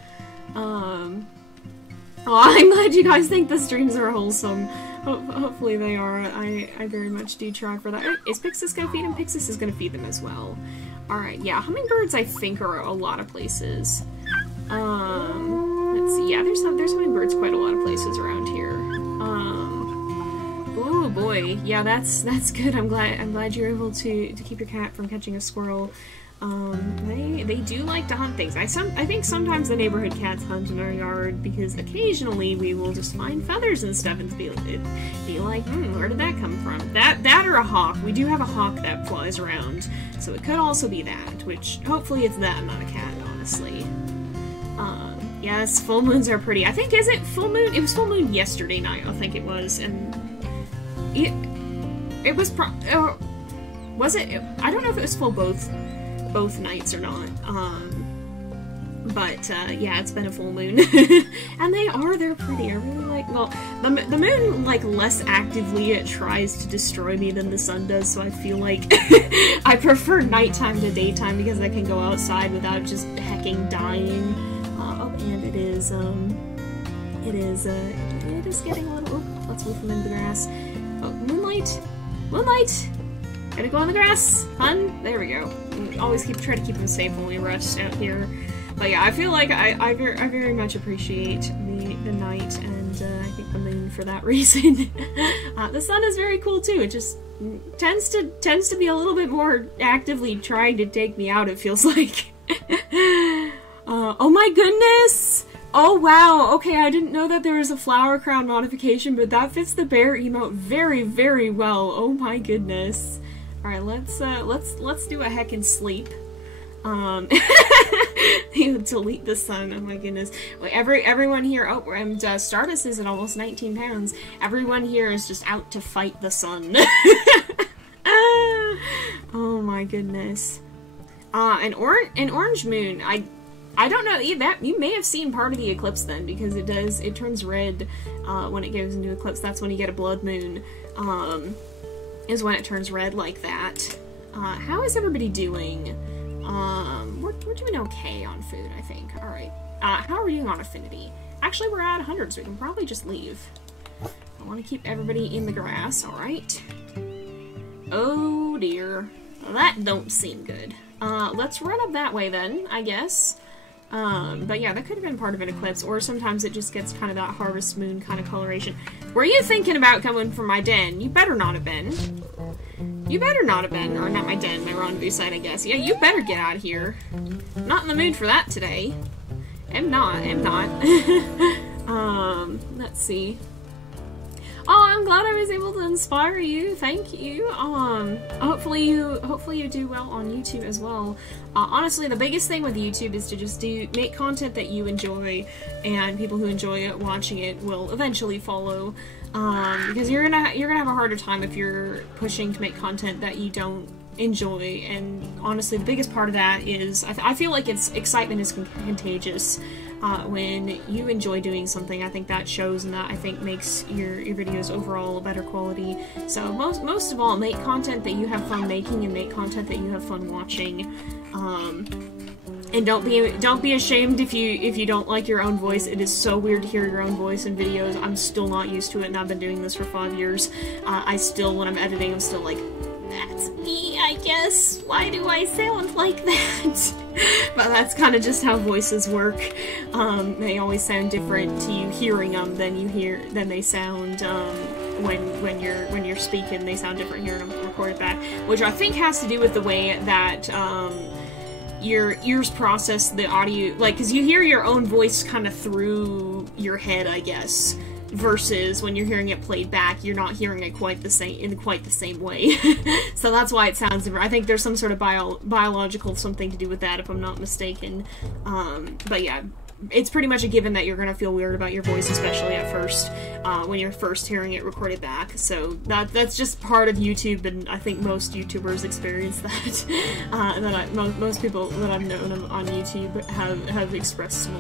Oh, I'm glad you guys think the streams are wholesome. Hopefully they are. I very much do try for that. Is Pyxis gonna feed them? Pyxis is gonna feed them as well. Alright, yeah, hummingbirds I think are a lot of places. Let's see, yeah, there's hummingbirds quite a lot of places around here. Oh boy, yeah, that's good. I'm glad you're able to keep your cat from catching a squirrel. They do like to hunt things. I think sometimes the neighborhood cats hunt in our yard because occasionally we will just find feathers and stuff and be like, where did that come from? That or a hawk. We do have a hawk that flies around, so it could also be that, which hopefully it's that, not a cat, honestly. Yes, full moons are pretty. I think, is it full moon? It was full moon yesterday night, I think it was, and it was was it? I don't know if it was full both nights or not, but yeah, it's been a full moon. And they're pretty. I really like, well, the moon, like, less actively it tries to destroy me than the sun does, so I feel like I prefer nighttime to daytime because I can go outside without just hecking dying. Oh, and it is getting a little, oh, let's move him into the grass. Oh, Moonlight! Gotta go on the grass, hun. There we go. Always try to keep them safe when we rest out here. But yeah, I feel like I very much appreciate the night and I think the moon for that reason. The sun is very cool too. It just tends to be a little bit more actively trying to take me out, it feels like. Oh my goodness! Oh wow, okay, I didn't know that there was a flower crown modification, but that fits the bear emote very, very well. Oh my goodness. Alright, let's do a heckin' sleep. You delete the sun, oh my goodness. Like, everyone here, oh, and Stardust is at almost 19 pounds. Everyone here is just out to fight the sun. Oh my goodness. An orange moon, I don't know, you may have seen part of the eclipse then, because it turns red when it goes into eclipse. That's when you get a blood moon, is when it turns red like that. How is everybody doing? We're doing okay on food, I think. Alright. How are we doing on affinity? Actually, we're at 100, so we can probably just leave. I want to keep everybody in the grass, alright. Oh dear. That don't seem good. Let's run up that way then, I guess. But yeah, that could have been part of an eclipse, or sometimes it just gets kind of that harvest moon kind of coloration. Were you thinking about coming from my den? You better not have been. You better not have been. Or not my den, my rendezvous site, I guess. Yeah, you better get out of here. I'm not in the mood for that today. I'm not. Let's see. Oh, I'm glad I was able to inspire you. Thank you. Hopefully you do well on YouTube as well. Honestly, the biggest thing with YouTube is to just make content that you enjoy, and people who enjoy it, watching it, will eventually follow. Because you're gonna have a harder time if you're pushing to make content that you don't enjoy. And honestly, the biggest part of that is I feel like excitement is contagious. When you enjoy doing something, I think that shows, and that I think makes your videos overall a better quality. So most of all, make content that you have fun making, and make content that you have fun watching. And don't be ashamed if you don't like your own voice. It is so weird to hear your own voice in videos. I'm still not used to it, and I've been doing this for 5 years. I still, when I'm editing, I'm still like, that's me, I guess. Why do I sound like that? But that's kind of just how voices work. They always sound different to you hearing them than they sound when you're speaking. They sound different hearing them recorded back, which I think has to do with the way that your ears process the audio, like, because you hear your own voice kind of through your head, I guess. Versus when you're hearing it played back, you're not hearing it quite the same way. So that's why it sounds different. I think there's some sort of biological something to do with that, if I'm not mistaken. But yeah, it's pretty much a given that you're gonna feel weird about your voice, especially at first, when you're first hearing it recorded back. So that's just part of YouTube, and I think most YouTubers experience that. Most people that I've known on YouTube have expressed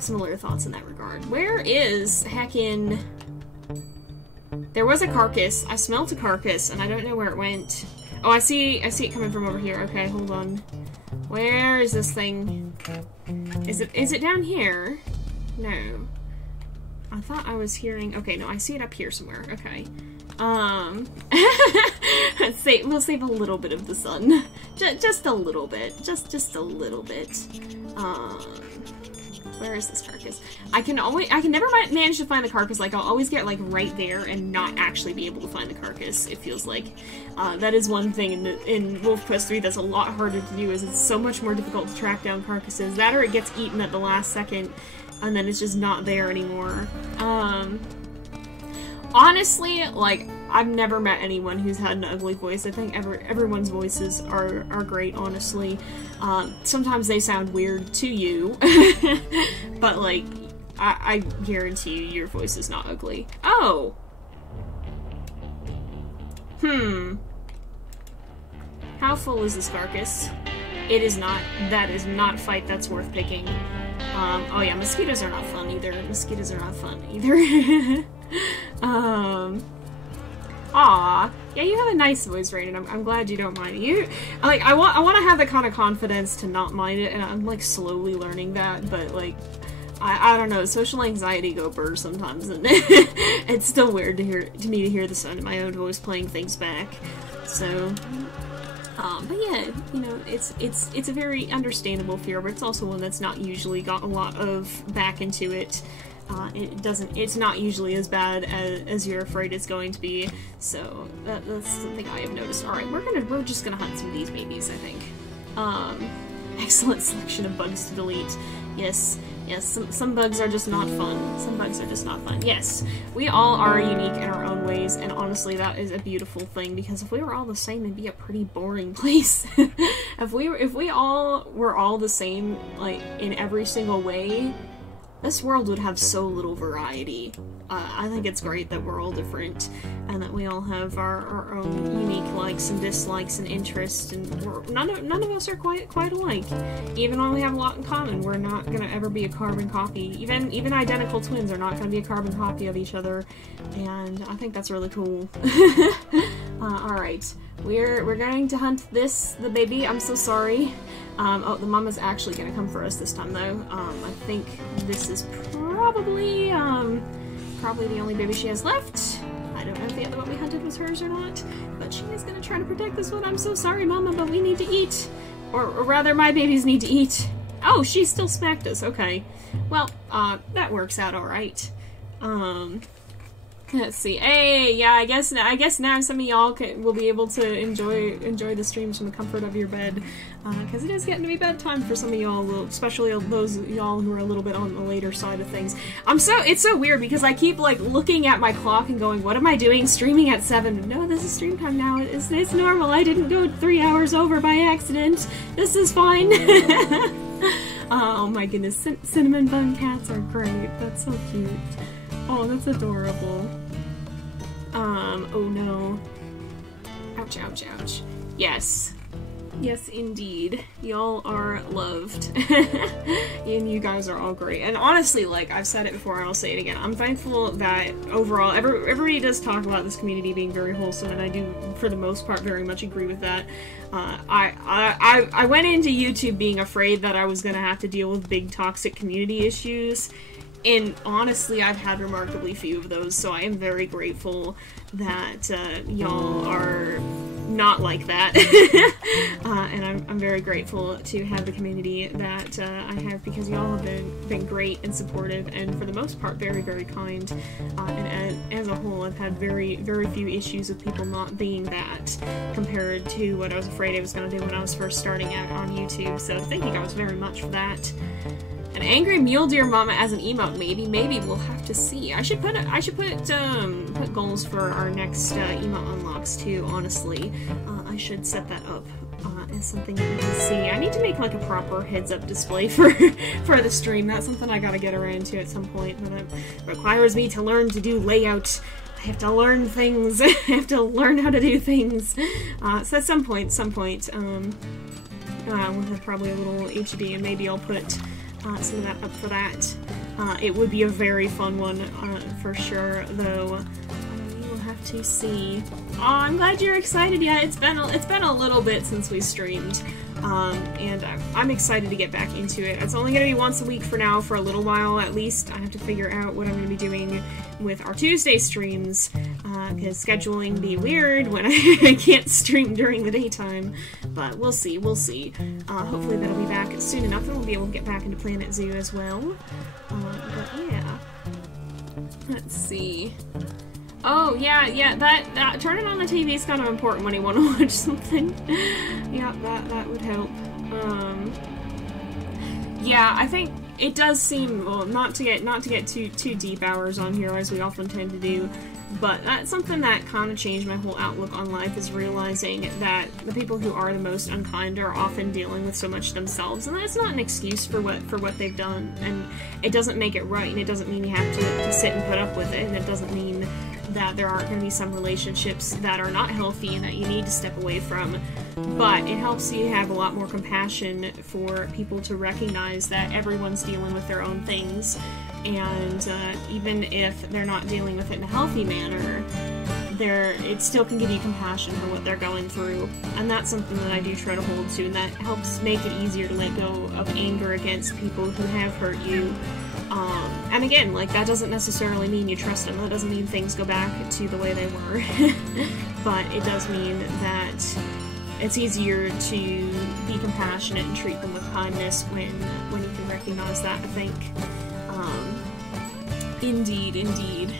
similar thoughts in that regard. Where is heckin'... There was a carcass. I smelt a carcass, and I don't know where it went. Oh, I see it coming from over here. Okay, hold on. Where is this thing? Is it down here? No. I thought I was hearing... Okay, no, I see it up here somewhere. Okay. We'll save a little bit of the sun. Just a little bit. Just a little bit. Where is this carcass? I can never manage to find the carcass. Like, I'll always get, like, right there and not actually be able to find the carcass, it feels like. That is one thing in WolfQuest 3 that's a lot harder to do, is it's so much more difficult to track down carcasses. That, or it gets eaten at the last second, and then it's just not there anymore. Honestly, like, I've never met anyone who's had an ugly voice. I think everyone's voices are great, honestly. Sometimes they sound weird to you, but, like, I guarantee you your voice is not ugly. Oh! How full is this carcass? It is not. That is not a fight that's worth picking. Oh yeah, mosquitoes are not fun either. Mosquitoes are not fun either. Aw, yeah, you have a nice voice, Raiden. I'm glad you don't mind it. I want to have the kind of confidence to not mind it, and I'm, like, slowly learning that, but, like, I don't know, social anxiety go burr sometimes, and it's still weird to me to hear the sound of my own voice playing things back, so... but yeah, you know, it's a very understandable fear, but it's also one that's not usually got a lot of back into it. It's not usually as bad as you're afraid it's going to be, so that's something I have noticed. Alright, we're just gonna hunt some of these babies, I think. Excellent selection of bugs to delete. Yes, some bugs are just not fun. Some bugs are just not fun. Yes, we all are unique in our own ways, and honestly, that is a beautiful thing, because if we were all the same, it'd be a pretty boring place. If we all were all the same, like, in every single way, this world would have so little variety. I think it's great that we're all different, and that we all have our own unique likes and dislikes and interests, and none of us are quite alike. Even though we have a lot in common, we're not gonna ever be a carbon copy. Even identical twins are not gonna be a carbon copy of each other, and I think that's really cool. Alright, we're going to hunt the baby. I'm so sorry. Oh, the mama's actually gonna come for us this time, though. I think this is probably, probably the only baby she has left. I don't know if the other one we hunted was hers or not, but she is gonna try to protect this one. I'm so sorry, Mama, but we need to eat. Or rather, my babies need to eat. Oh, she still smacked us. Okay. Well, that works out alright. Let's see. Hey, yeah, I guess now some of y'all will be able to enjoy the streams from the comfort of your bed, because it is getting to be bedtime for some of y'all, especially those y'all who are a little bit on the later side of things. It's so weird because I keep like looking at my clock and going, what am I doing streaming at 7? No, this is stream time now. It's normal. I didn't go 3 hours over by accident. This is fine. Oh my goodness, cinnamon bun cats are great. That's so cute. Oh, that's adorable. Oh no. Ouch, ouch, ouch. Yes. Yes, indeed. Y'all are loved. And you guys are all great. And honestly, like, I've said it before and I'll say it again, I'm thankful that overall, everybody does talk about this community being very wholesome, and I do, for the most part, very much agree with that. I went into YouTube being afraid that I was gonna have to deal with big toxic community issues, and honestly, I've had remarkably few of those, so I am very grateful that y'all are not like that. And I'm very grateful to have the community that I have, because y'all have been great and supportive, and for the most part very, very kind. And as a whole, I've had very, very few issues with people not being that, compared to what I was afraid I was going to do when I was first starting out on YouTube. So thank you guys very much for that. An angry mule deer mama as an emote, maybe we'll have to see. I should put goals for our next emote unlocks too. Honestly, I should set that up as something that we can see. I need to make like a proper heads-up display for the stream. That's something I gotta get around to at some point, but it requires me to learn to do layout. I have to learn things. I have to learn how to do things. So at some point, we'll have probably a little HD, and maybe I'll put some of that up for that. It would be a very fun one for sure, though. We will have to see. Oh, I'm glad you're excited. Yeah, it's been a little bit since we streamed, and I'm excited to get back into it. It's only going to be once a week for now, for a little while at least. I have to figure out what I'm going to be doing with our Tuesday streams, because scheduling be weird when I can't stream during the daytime, but we'll see, hopefully that'll be back soon enough, and we'll be able to get back into Planet Zoo as well, but yeah, let's see. Oh, yeah, that turning on the TV is kind of important when you want to watch something. Yeah, that would help. Yeah, I think it does seem, well, not to get too deep hours on here, as we often tend to do, but that's something that kind of changed my whole outlook on life, is realizing that the people who are the most unkind are often dealing with so much themselves, and that's not an excuse for what they've done, and it doesn't make it right, and it doesn't mean you have to sit and put up with it, and it doesn't mean that there aren't going to be some relationships that are not healthy and that you need to step away from, but it helps you have a lot more compassion for people to recognize that everyone's dealing with their own things, and even if they're not dealing with it in a healthy manner, it still can give you compassion for what they're going through, and that's something that I do try to hold to, and that helps make it easier to let go of anger against people who have hurt you. And again, like, that doesn't necessarily mean you trust them, that doesn't mean things go back to the way they were, but it does mean that it's easier to be compassionate and treat them with kindness when you can recognize that, I think. Indeed.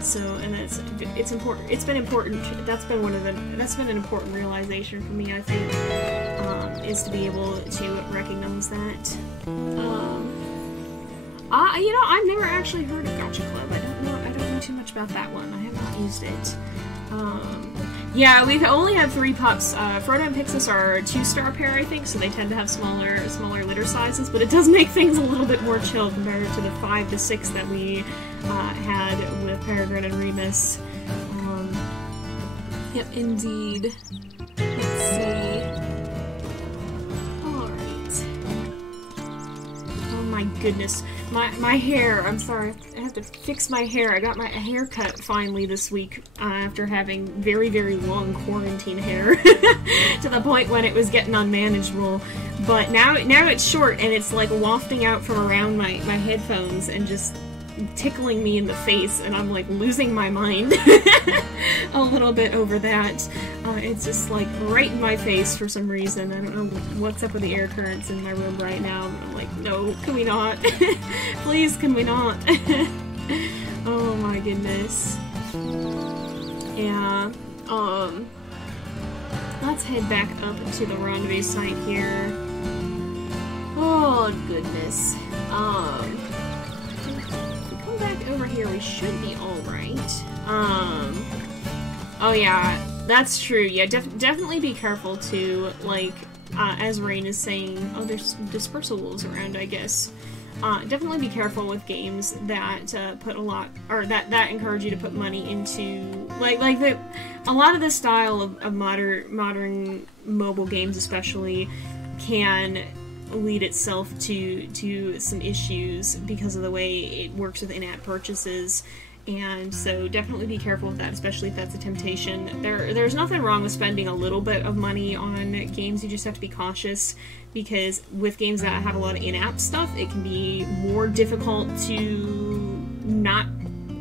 So, and it's important. It's been important. That's been an important realization for me, I think, is to be able to recognize that. You know, I've never actually heard of Gotcha Club. I don't know too much about that one. I have not used it. Yeah, we've only had 3 pups. Frodo and Pyxis are a 2-star pair, I think, so they tend to have smaller litter sizes, but it does make things a little bit more chill compared to the 5 to 6 that we had with Peregrine and Remus. Yep, indeed. Let's see. Alright. Oh my goodness. My hair, I'm sorry, I have to fix my hair. I got my haircut finally this week after having very, very long quarantine hair to the point when it was getting unmanageable. But now it's short, and it's like wafting out from around my headphones and just tickling me in the face, and I'm like losing my mind a little bit over that. It's just like right in my face for some reason. I don't know what's up with the air currents in my room right now, but I'm like, no, can we not? Please, can we not? Oh my goodness. Yeah, let's head back up to the rendezvous site here. Oh goodness. If we come back over here, we should be alright. Oh yeah, that's true. Yeah, definitely be careful too, like, as Rain is saying, oh, there's dispersal wolves around, I guess. Definitely be careful with games that put a lot, or that encourage you to put money into, a lot of the style of modern mobile games especially can lead itself to some issues because of the way it works with in-app purchases. And so definitely be careful with that, especially if that's a temptation. There's nothing wrong with spending a little bit of money on games, you just have to be cautious, because with games that have a lot of in-app stuff, it can be more difficult to not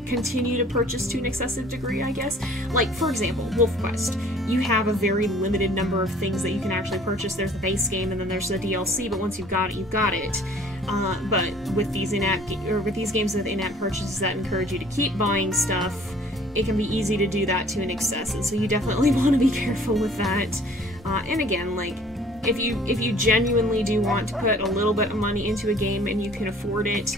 continue to purchase to an excessive degree, I guess. Like, for example, WolfQuest. You have a very limited number of things that you can actually purchase. There's the base game, and then there's the DLC, but once you've got it, you've got it. But with these games with in-app purchases that encourage you to keep buying stuff, it can be easy to do that to an excess, and so you definitely want to be careful with that. And again, like, if you genuinely do want to put a little bit of money into a game and you can afford it,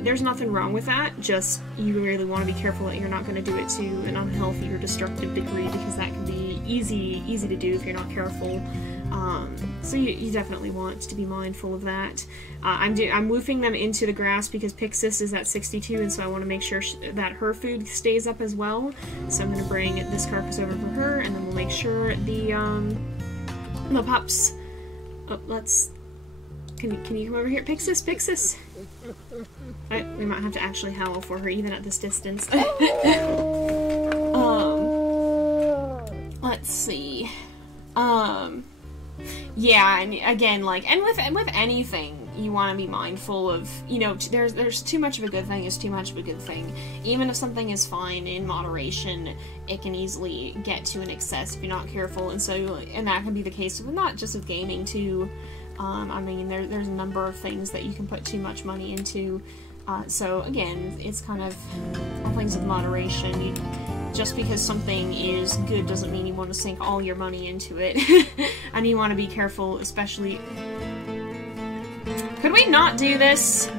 there's nothing wrong with that. Just you really want to be careful that you're not going to do it to an unhealthy or destructive degree, because that can be easy to do if you're not careful. So you definitely want to be mindful of that. I'm woofing them into the grass because Pyxis is at 62, and so I want to make sure that her food stays up as well. So I'm going to bring this carcass over for her, and then we'll make sure the pups. Oh, Can you come over here, Pyxis? Pyxis. We might have to actually howl for her even at this distance. Let's see. Yeah, and again, like, and with anything, you want to be mindful of, you know, there's too much of a good thing is too much of a good thing. Even if something is fine in moderation, it can easily get to an excess if you're not careful, and that can be the case with not just with gaming too. I mean, there's a number of things that you can put too much money into. So again, it's kind of all things with moderation. Just because something is good doesn't mean you want to sink all your money into it. And you want to be careful, especially... Could we not do this?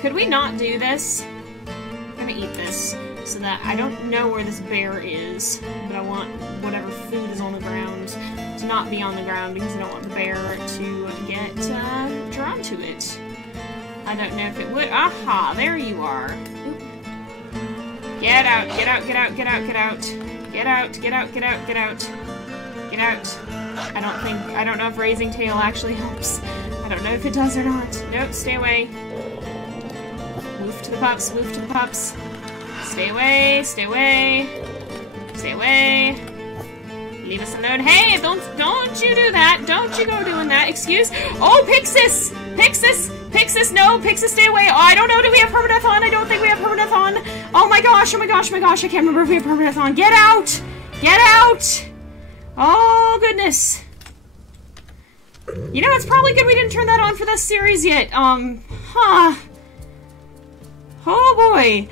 Could we not do this? I'm gonna eat this, so that I don't know where this bear is, but I want whatever food is on the ground to not be on the ground, because I don't want the bear to get drawn to it. I don't know if it would. Aha! There you are. Oop. Get out, get out, get out, get out, get out. Get out, get out, get out, get out. Get out. I don't know if raising tail actually helps. I don't know if it does or not. Nope, stay away. Move to the pups, move to the pups. Stay away, stay away. Stay away. Leave us alone. Hey, don't you do that. Don't you go doing that. Excuse. Oh, Pyxis! Pyxis! Pyxis, no! Pyxis, stay away! Oh, I don't know, do we have permadeath on? I don't think we have permadeath on! Oh my gosh, oh my gosh, oh my gosh, I can't remember if we have permadeath on. Get out! Get out! Oh, goodness. You know, it's probably good we didn't turn that on for this series yet. Oh boy.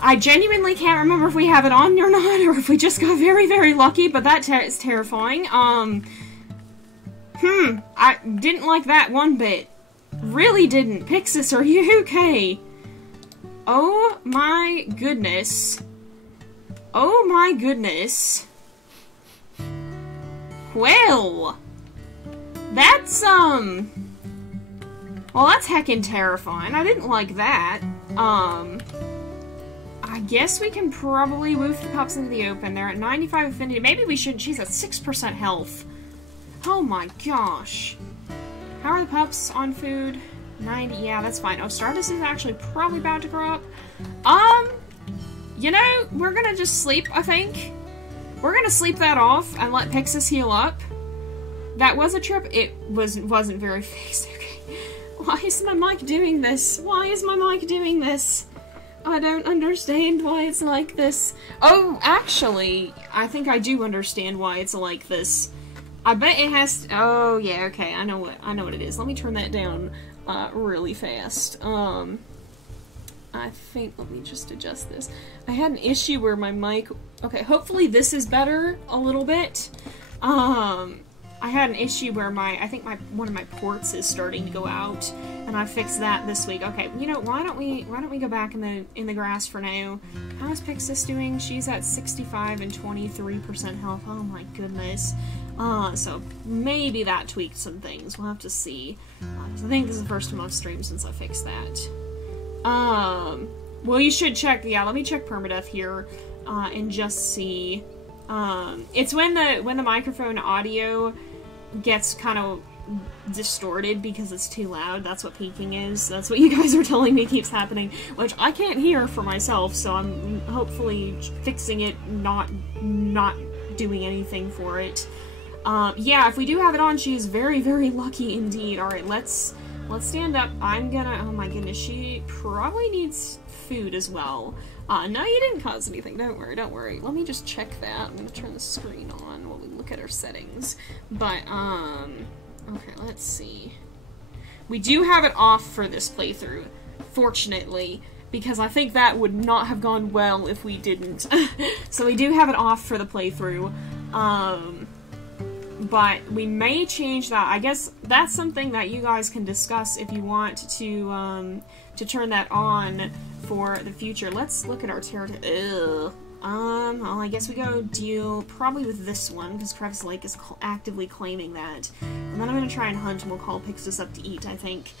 I genuinely can't remember if we have it on or not, or if we just got very, very lucky, but that is terrifying. I didn't like that one bit. Really didn't. Pyxis, are you okay? Oh my goodness. Oh my goodness. Well, that's, well, that's heckin' terrifying. I didn't like that. I guess we can probably move the pups into the open. They're at 95 affinity. Maybe we should. She's at 6% health. Oh my gosh. How are the pups on food? 90. Yeah, that's fine. Oh, Stardust is actually probably about to grow up. You know, we're gonna just sleep, I think. We're gonna sleep that off and let Pyxis heal up. That was a trip. It wasn't very fast. Okay. Why is my mic doing this? Why is my mic doing this? I don't understand why it's like this. Oh, actually, I think I do understand why it's like this. I bet it has to, oh yeah, okay, I know what it is. Let me turn that down really fast. I think, let me just adjust this. I had an issue where my mic, okay, hopefully this is better a little bit. I had an issue where I think one of my ports is starting to go out, and I fixed that this week. Okay, you know, why don't we go back in the grass for now? How is Pyxis doing? She's at 65 and 23% health. Oh my goodness. So maybe that tweaked some things. We'll have to see. I think this is the first time I've streamed since I fixed that. Well, you should check. Yeah, let me check permadeath here, and just see. It's when the microphone audio gets kind of distorted because it's too loud. That's what peaking is. That's what you guys are telling me keeps happening, which I can't hear for myself, so I'm hopefully fixing it, not doing anything for it. Yeah, if we do have it on, she is very, very lucky indeed. Alright, let's stand up. I'm gonna, oh my goodness, she probably needs food as well. No, you didn't cause anything. Don't worry, don't worry. Let me just check that. I'm gonna turn the screen on while we look at our settings. But, okay, let's see. We do have it off for this playthrough, fortunately, because I think that would not have gone well if we didn't. So we do have it off for the playthrough. But we may change that. I guess that's something that you guys can discuss if you want to turn that on for the future. Let's look at our territory. Well, I guess we go deal probably with this one, because Crevice Lake is actively claiming that. And then I'm going to try and hunt, and we'll call Pyxis up to eat, I think.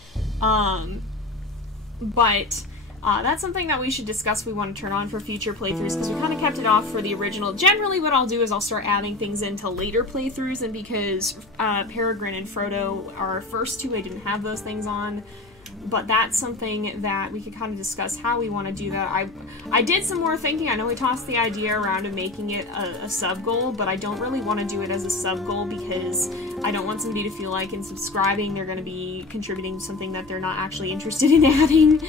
But that's something that we should discuss we want to turn on for future playthroughs, because we kind of kept it off for the original. Generally, what I'll do is I'll start adding things into later playthroughs, and because Peregrine and Frodo are our first two, I didn't have those things on. But that's something that we could kind of discuss how we want to do that. I did some more thinking. I know we tossed the idea around of making it a sub-goal, but I don't really want to do it as a sub-goal because I don't want somebody to feel like in subscribing they're going to be contributing something that they're not actually interested in adding.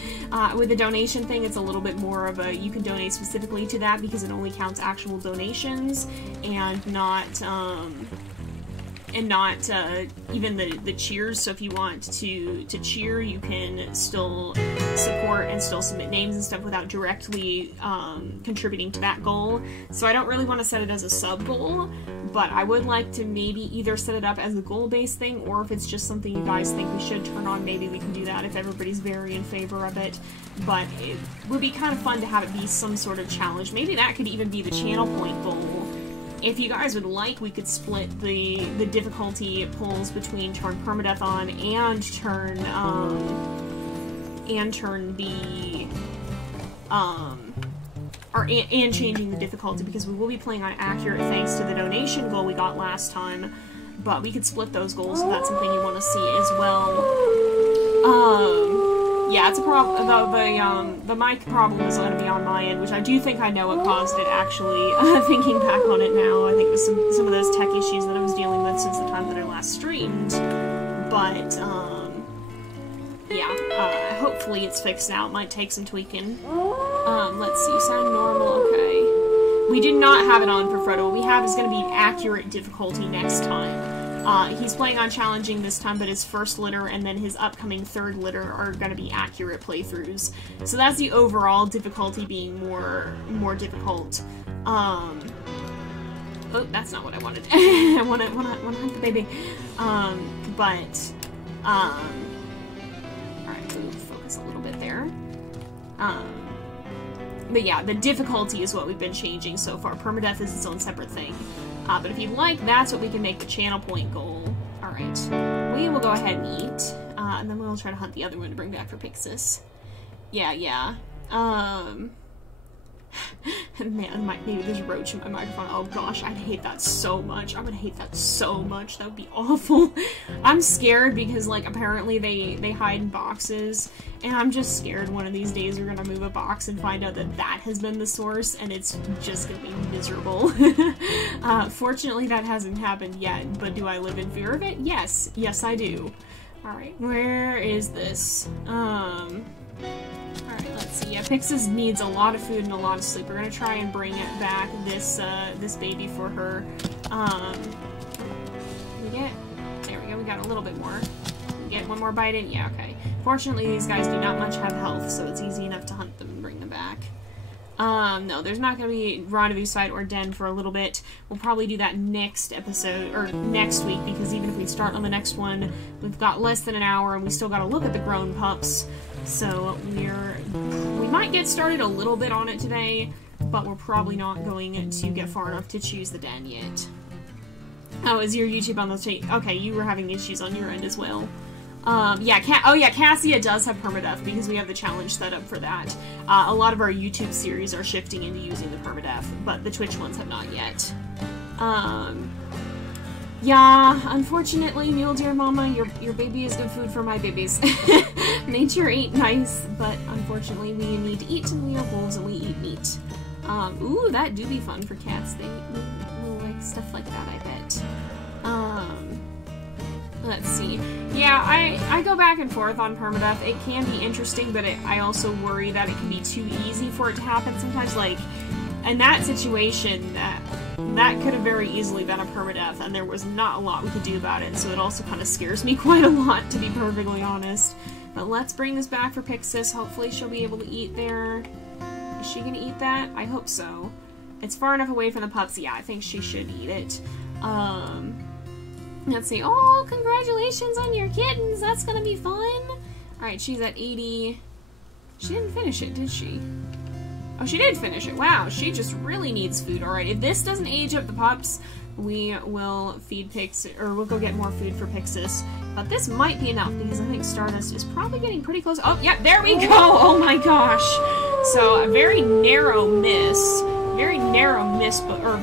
With the donation thing, it's a little bit more of a, you can donate specifically to that because it only counts actual donations and not even the cheers. So if you want to cheer, you can still support and still submit names and stuff without directly contributing to that goal. So I don't really want to set it as a sub-goal, but I would like to maybe either set it up as a goal-based thing, or if it's just something you guys think we should turn on, maybe we can do that if everybody's very in favor of it. But it would be kind of fun to have it be some sort of challenge. Maybe that could even be the channel point goal. If you guys would like, we could split the difficulty pulls between turn permadeath on and turn and changing the difficulty, because we will be playing on accurate thanks to the donation goal we got last time. But we could split those goals if that's something you want to see as well. Yeah, it's a problem. The mic problem is going to be on my end, which I do think I know what caused it, actually. Thinking back on it now, I think it was some of those tech issues that I was dealing with since the time that I last streamed. But, yeah, hopefully it's fixed now. It might take some tweaking. Let's see, sound normal, okay. We did not have it on for Frodo. What we have is going to be accurate difficulty next time. He's playing on challenging this time, but his first litter and then his upcoming third litter are going to be accurate playthroughs. So that's the overall difficulty being more difficult. Oh, that's not what I wanted. I want to hunt the baby. Alright, we'll focus a little bit there. But yeah, the difficulty is what we've been changing so far. Permadeath is its own separate thing. But if you'd like, that's what we can make the channel point goal. Alright. We will go ahead and eat. And then we'll try to hunt the other one to bring back for Pyxis. Yeah. Man, maybe there's a roach in my microphone. Oh gosh, I'd hate that so much. I would hate that so much. That would be awful. I'm scared because, like, apparently they hide in boxes. And I'm just scared one of these days we're gonna move a box and find out that that has been the source, and it's just gonna be miserable. Fortunately, that hasn't happened yet, but do I live in fear of it? Yes. Yes, I do. Alright, where is this? Alright, let's see. Yeah, Pyxis needs a lot of food and a lot of sleep. We're gonna try and bring it back, this baby for her. There we go, we got a little bit more. Get one more bite in? Yeah, okay. Fortunately, these guys do not much have health, so it's easy enough to hunt them and bring them back. No, there's not going to be rendezvous site or den for a little bit. We'll probably do that next episode, or next week, because even if we start on the next one, we've got less than an hour, and we still got to look at the grown pups. So we might get started a little bit on it today, but we're probably not going to get far enough to choose the den yet. Oh, is your YouTube on the tape? Okay, you were having issues on your end as well. Yeah, Cassia does have permadeath because we have the challenge set up for that. A lot of our YouTube series are shifting into using the permadeath, but the Twitch ones have not yet. Yeah, unfortunately, Mule Deer Mama, your baby is good food for my babies. Nature ain't nice, but unfortunately we need to eat, and we are wolves and we eat meat. Ooh, that do be fun for cats. They will like stuff like that, I bet. Let's see. Yeah, I go back and forth on permadeath. It can be interesting, but I also worry that it can be too easy for it to happen sometimes. Like, in that situation, that could have very easily been a permadeath, and there was not a lot we could do about it, so it also kind of scares me quite a lot, to be perfectly honest. But let's bring this back for Pyxis. Hopefully she'll be able to eat there. Is she gonna eat that? I hope so. It's far enough away from the pups. Yeah, I think she should eat it. Let's see. Oh, congratulations on your kittens. That's gonna be fun. Alright, she's at 80. She didn't finish it, did she? Oh, she did finish it. Wow, she just really needs food. Alright, if this doesn't age up the pups, we will feed Pyxis, or we'll go get more food for Pyxis. But this might be enough, because I think Stardust is probably getting pretty close. Oh, yeah, there we go! Oh my gosh! So, a very narrow miss. Very narrow miss, but, or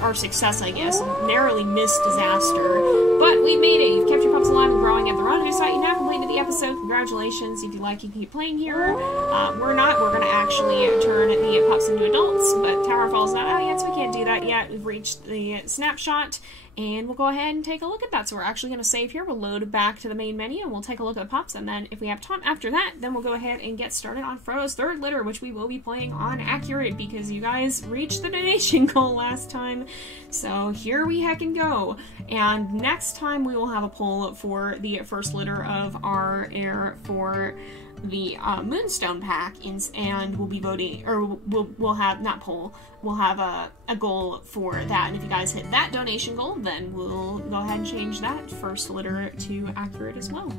our success, I guess. Narrowly missed disaster. But we made it. You've kept your pups alive and growing at the rendezvous site. You now completed the episode. Congratulations. If you like, you can keep playing here. We're not. We're going to actually turn the pups into adults, but Tower Fall's not out yet, so we can't do that yet. We've reached the snapshot, and we'll go ahead and take a look at that. So we're actually going to save here. We'll load back to the main menu, and we'll take a look at the pups, and then if we have time after that, then we'll go ahead and get started on Frodo's third litter, which we will be playing on Accurate, because you guys reached the donation goal last time. So here we heckin' go. And next time we will have a poll for the first litter of our heir for the Moonstone pack, and we'll be voting, or we'll have, not poll, we'll have a goal for that, and if you guys hit that donation goal, then we'll go ahead and change that first litter to Accurate as well.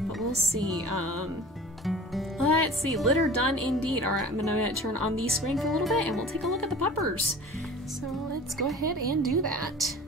But we'll see. Let's see, litter done indeed. Alright, I'm gonna turn on the screen for a little bit, and we'll take a look at the puppers. So let's go ahead and do that.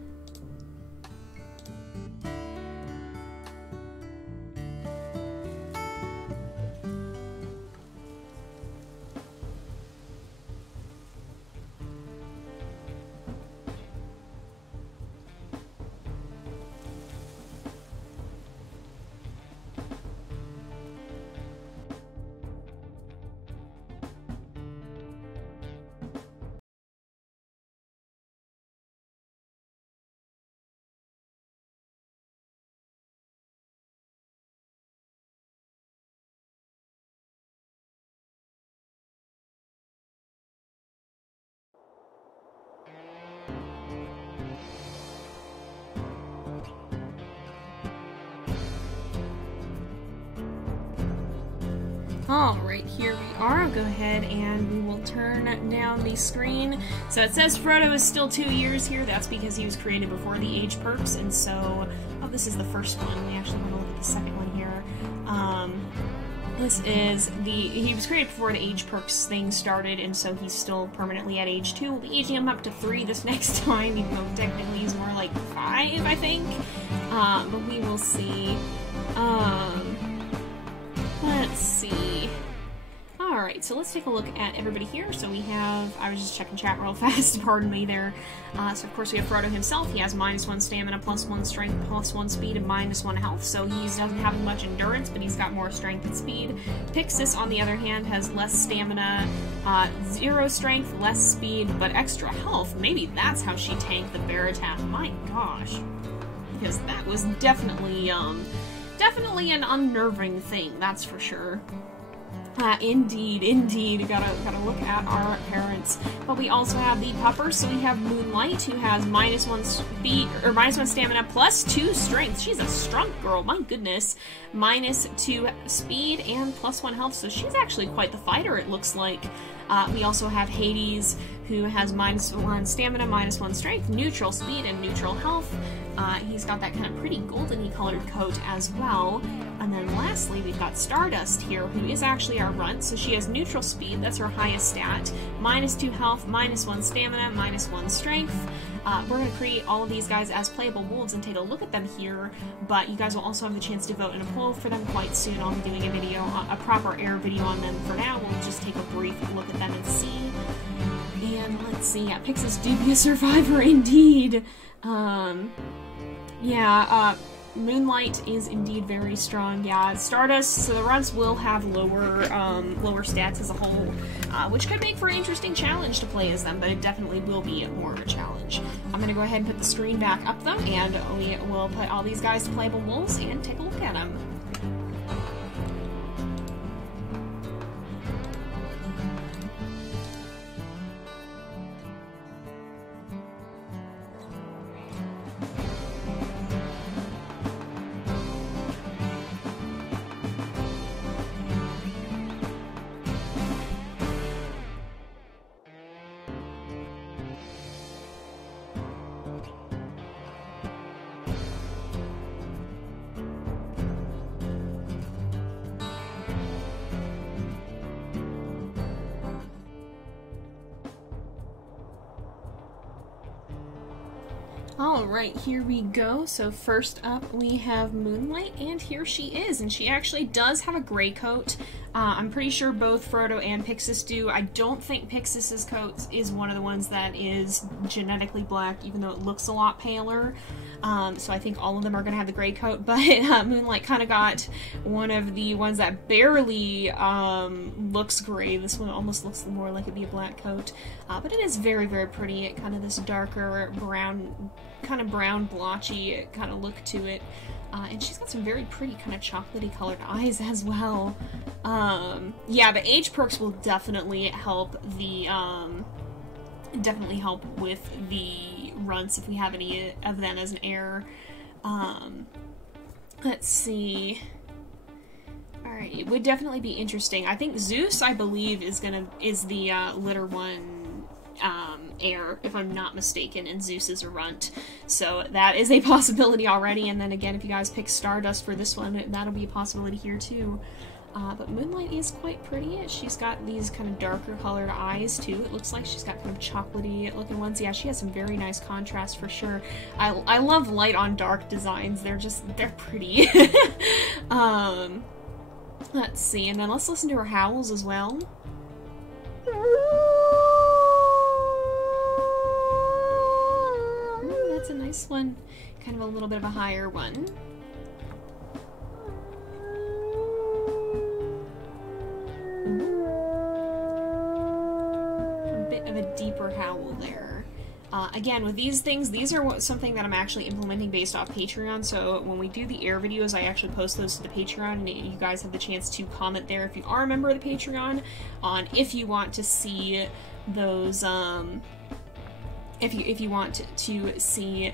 Alright, here we are. I'll go ahead and we will turn down the screen. So it says Frodo is still 2 years here. That's because he was created before the age perks, and so... Oh, this is the first one. We actually want to look at the second one here. This is the... He was created before the age perks thing started, and so he's still permanently at age 2. We'll be aging him up to 3 this next time, even though technically he's more like 5, I think. But we will see. Let's see. Alright, so let's take a look at everybody here. So we have, I was just checking chat real fast, pardon me there. So of course we have Frodo himself. He has -1 stamina, +1 strength, +1 speed, and -1 health. So he doesn't have much endurance, but he's got more strength and speed. Pyxis, on the other hand, has less stamina, 0 strength, less speed, but extra health. Maybe that's how she tanked the bear attack. My gosh. Because that was definitely an unnerving thing, that's for sure. Indeed, indeed. Gotta look at our parents. But we also have the puppers. So we have Moonlight, who has -1 speed, or -1 stamina, +2 strength. She's a strong girl, my goodness. -2 speed and +1 health. So she's actually quite the fighter, it looks like. We also have Hades, who has -1 stamina, -1 strength, neutral speed, and neutral health. He's got that kind of pretty golden-y colored coat as well. And then lastly, we've got Stardust here, who is actually our runt. So she has neutral speed, that's her highest stat, -2 health, -1 stamina, -1 strength. We're going to create all of these guys as playable wolves and take a look at them here, but you guys will also have the chance to vote in a poll for them quite soon. I'll be doing a video, a proper air video on them. For now, we'll just take a brief look at them and see. And let's see, yeah, Pyxis do be a survivor indeed. Moonlight is indeed very strong. Yeah, Stardust, so the runts will have lower stats as a whole, which could make for an interesting challenge to play as them, but it definitely will be more of a challenge. I'm going to go ahead and put the screen back up, though, and we will put all these guys to playable wolves and take a look at them. Alright, here we go. So first up we have Moonlight, and here she is, and she actually does have a gray coat. I'm pretty sure both Frodo and Pyxis do. I don't think Pyxis's coat is one of the ones that is genetically black, even though it looks a lot paler. So I think all of them are going to have the gray coat, but Moonlight kind of got one of the ones that barely looks gray. This one almost looks more like it'd be a black coat, but it is very, very pretty. It kind of this darker brown, kind of brown blotchy kind of look to it. And she's got some very pretty kind of chocolatey colored eyes as well. Yeah, the age perks will definitely help the, with the runts if we have any of them as an heir. Let's see. Alright, it would definitely be interesting. I think Zeus, I believe, is the litter one heir, if I'm not mistaken, and Zeus is a runt. So that is a possibility already, and then again, if you guys pick Stardust for this one, that'll be a possibility here too. But Moonlight is quite pretty. She's got these kind of darker colored eyes too. It looks like she's got kind of chocolatey looking ones. Yeah, she has some very nice contrast for sure. I love light on dark designs. They're pretty. Let's see, and then let's listen to her howls as well. That's a nice one. Kind of a little bit of a higher one. A bit of a deeper howl there. Again, with these things, these are something that I'm actually implementing based off Patreon, so when we do the air videos, I actually post those to the Patreon, and you guys have the chance to comment there if you are a member of the Patreon, on if you want to see those, if you want to see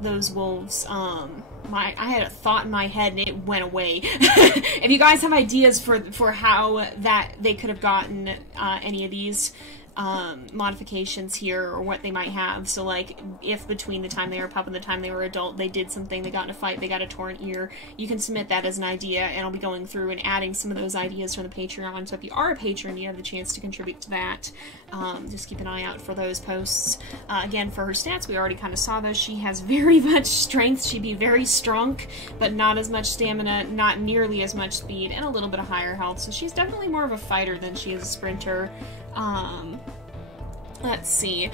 those wolves. I had a thought in my head and it went away. If you guys have ideas for how that they could have gotten any of these modifications here, or what they might have, so like if between the time they were a pup and the time they were adult they did something, they got in a fight, they got a torn ear, you can submit that as an idea, and I'll be going through and adding some of those ideas from the Patreon. So if you are a patron, you have the chance to contribute to that. Just keep an eye out for those posts. Again, for her stats, we already kind of saw those. She has very much strength. She'd be very strong, but not as much stamina, not nearly as much speed, and a little bit of higher health. So she's definitely more of a fighter than she is a sprinter. Let's see.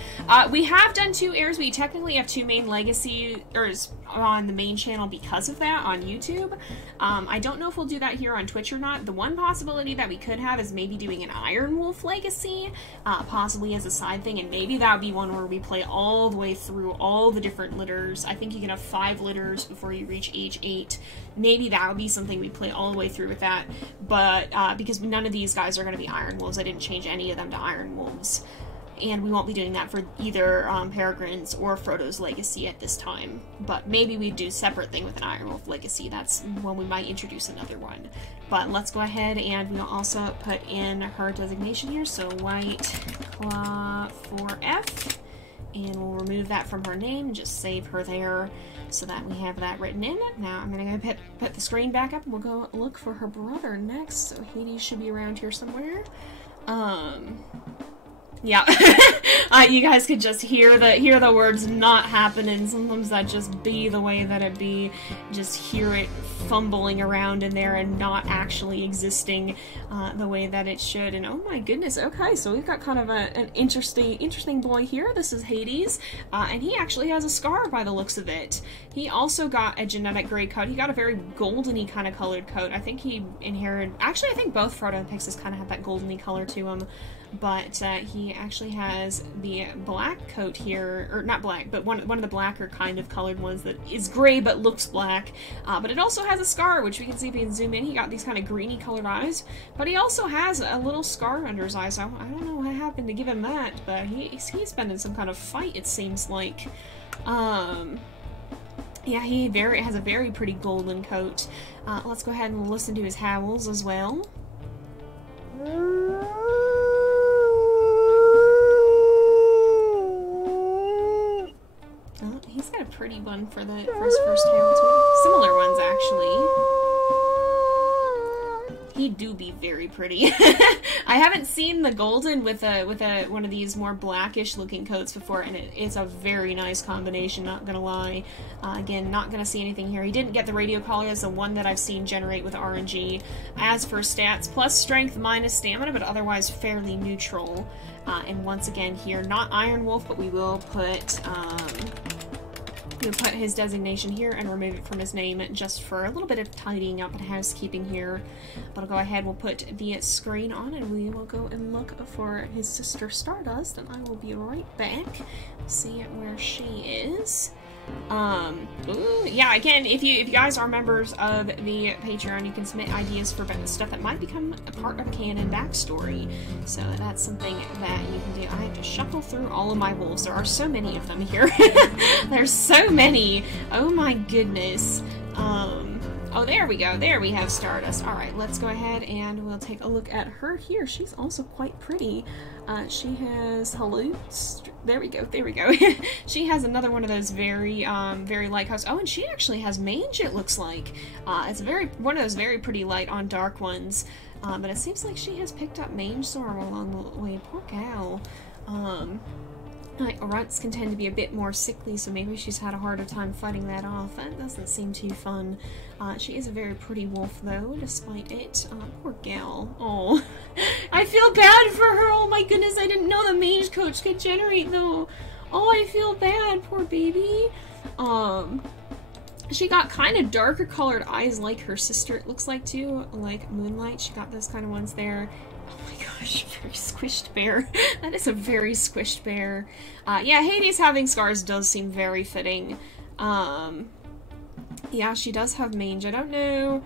We have done 2 airs. We technically have 2 main legacy airs on the main channel because of that on YouTube. I don't know if we'll do that here on Twitch or not. The one possibility that we could have is maybe doing an Iron Wolf legacy, possibly as a side thing, and maybe that would be one where we play all the way through all the different litters. I think you can have 5 litters before you reach age 8. Maybe that would be something we play all the way through with that, but because none of these guys are going to be Iron Wolves, I didn't change any of them to Iron Wolves. And we won't be doing that for either Peregrine's or Frodo's legacy at this time. But maybe we'd do a separate thing with an Iron Wolf legacy. That's when we might introduce another one. But let's go ahead and we'll also put in her designation here. So White Claw 4F. And we'll remove that from her name. Just save her there so that we have that written in. Now I'm going to put the screen back up and we'll go look for her brother next. So Hades should be around here somewhere. Yeah, you guys could just hear the words not happening. Sometimes that just be the way that it be. Just hear it fumbling around in there and not actually existing the way that it should. And oh my goodness, okay, so we've got kind of an interesting boy here. This is Hades, and he actually has a scar by the looks of it. He also got a genetic gray coat. He got a very golden-y kind of colored coat. I think he inherited, actually I think both Frodo and Pyxis kind of have that golden-y color to them. But he actually has the black coat here, or not black, but one of the blacker kind of colored ones that is gray but looks black. But it also has a scar, which we can see if we can zoom in. He got these kind of greeny colored eyes, but he also has a little scar under his eyes. So I don't know what happened to give him that, but he's been in some kind of fight, it seems like. Yeah, he has a very pretty golden coat. Let's go ahead and listen to his howls as well. Oh, he's got a pretty one for his first howl too. Similar ones, actually. He do be very pretty. I haven't seen the golden with one of these more blackish looking coats before, and it's a very nice combination, not gonna lie. Again, not gonna see anything here. He didn't get the radio collar as the one that I've seen generate with RNG. As for stats, plus strength minus stamina, but otherwise fairly neutral. And once again here, not Iron Wolf, but we will put his designation here and remove it from his name just for a little bit of tidying up and housekeeping here. But I'll go ahead, we'll put the screen on and we will go and look for his sister Stardust, and I will be right back. See where she is. Ooh, yeah, again, if you guys are members of the Patreon, you can submit ideas for stuff that might become a part of canon backstory. So that's something that you can do. I have to shuffle through all of my wolves. There are so many of them here. There's so many. Oh my goodness. Oh, there we go. There we have Stardust. Alright, let's go ahead and we'll take a look at her here. She's also quite pretty. She has, hello, there we go, there we go. She has another one of those very light colors. Oh, and she actually has mange, it looks like. It's one of those very pretty light on dark ones. But it seems like she has picked up mange sorrow along the way. Poor gal. Runts can tend to be a bit more sickly, so maybe she's had a harder time fighting that off. That doesn't seem too fun. She is a very pretty wolf, though, despite it. Poor gal. Oh, I feel bad for her. Oh my goodness, I didn't know the mage coach could generate, though. Oh, I feel bad. Poor baby. She got kind of darker colored eyes like her sister, it looks like, too. Like Moonlight, she got those kind of ones there. Oh my gosh, very squished bear. That is a very squished bear. Yeah, Hades having scars does seem very fitting. Yeah, she does have mange. I don't know.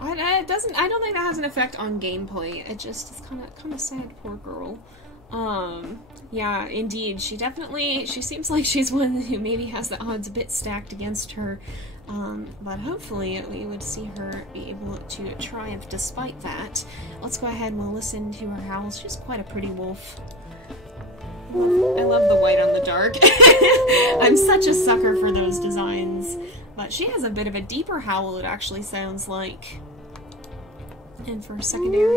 I don't think that has an effect on gameplay. It just is kind of sad, poor girl. Yeah, indeed. She seems like she's one who maybe has the odds a bit stacked against her. But hopefully we would see her be able to triumph despite that. Let's go ahead and we'll listen to her howls. She's quite a pretty wolf. I love the white on the dark. I'm such a sucker for those designs. But she has a bit of a deeper howl, it actually sounds like. And for secondary, a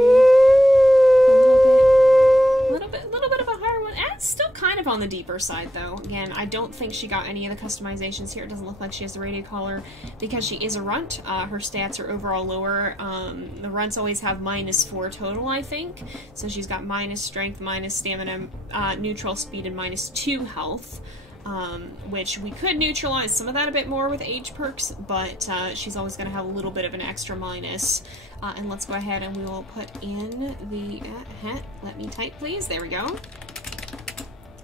little bit of a higher one. And it's still kind of on the deeper side, though. Again, I don't think she got any of the customizations here. It doesn't look like she has the radio collar because she is a runt. Her stats are overall lower. The runts always have -4 total, I think. So she's got minus strength, minus stamina, neutral speed, and -2 health. Which we could neutralize some of that a bit more with age perks, but she's always going to have a little bit of an extra minus. And let's go ahead and we will put in the... let me type, please. There we go.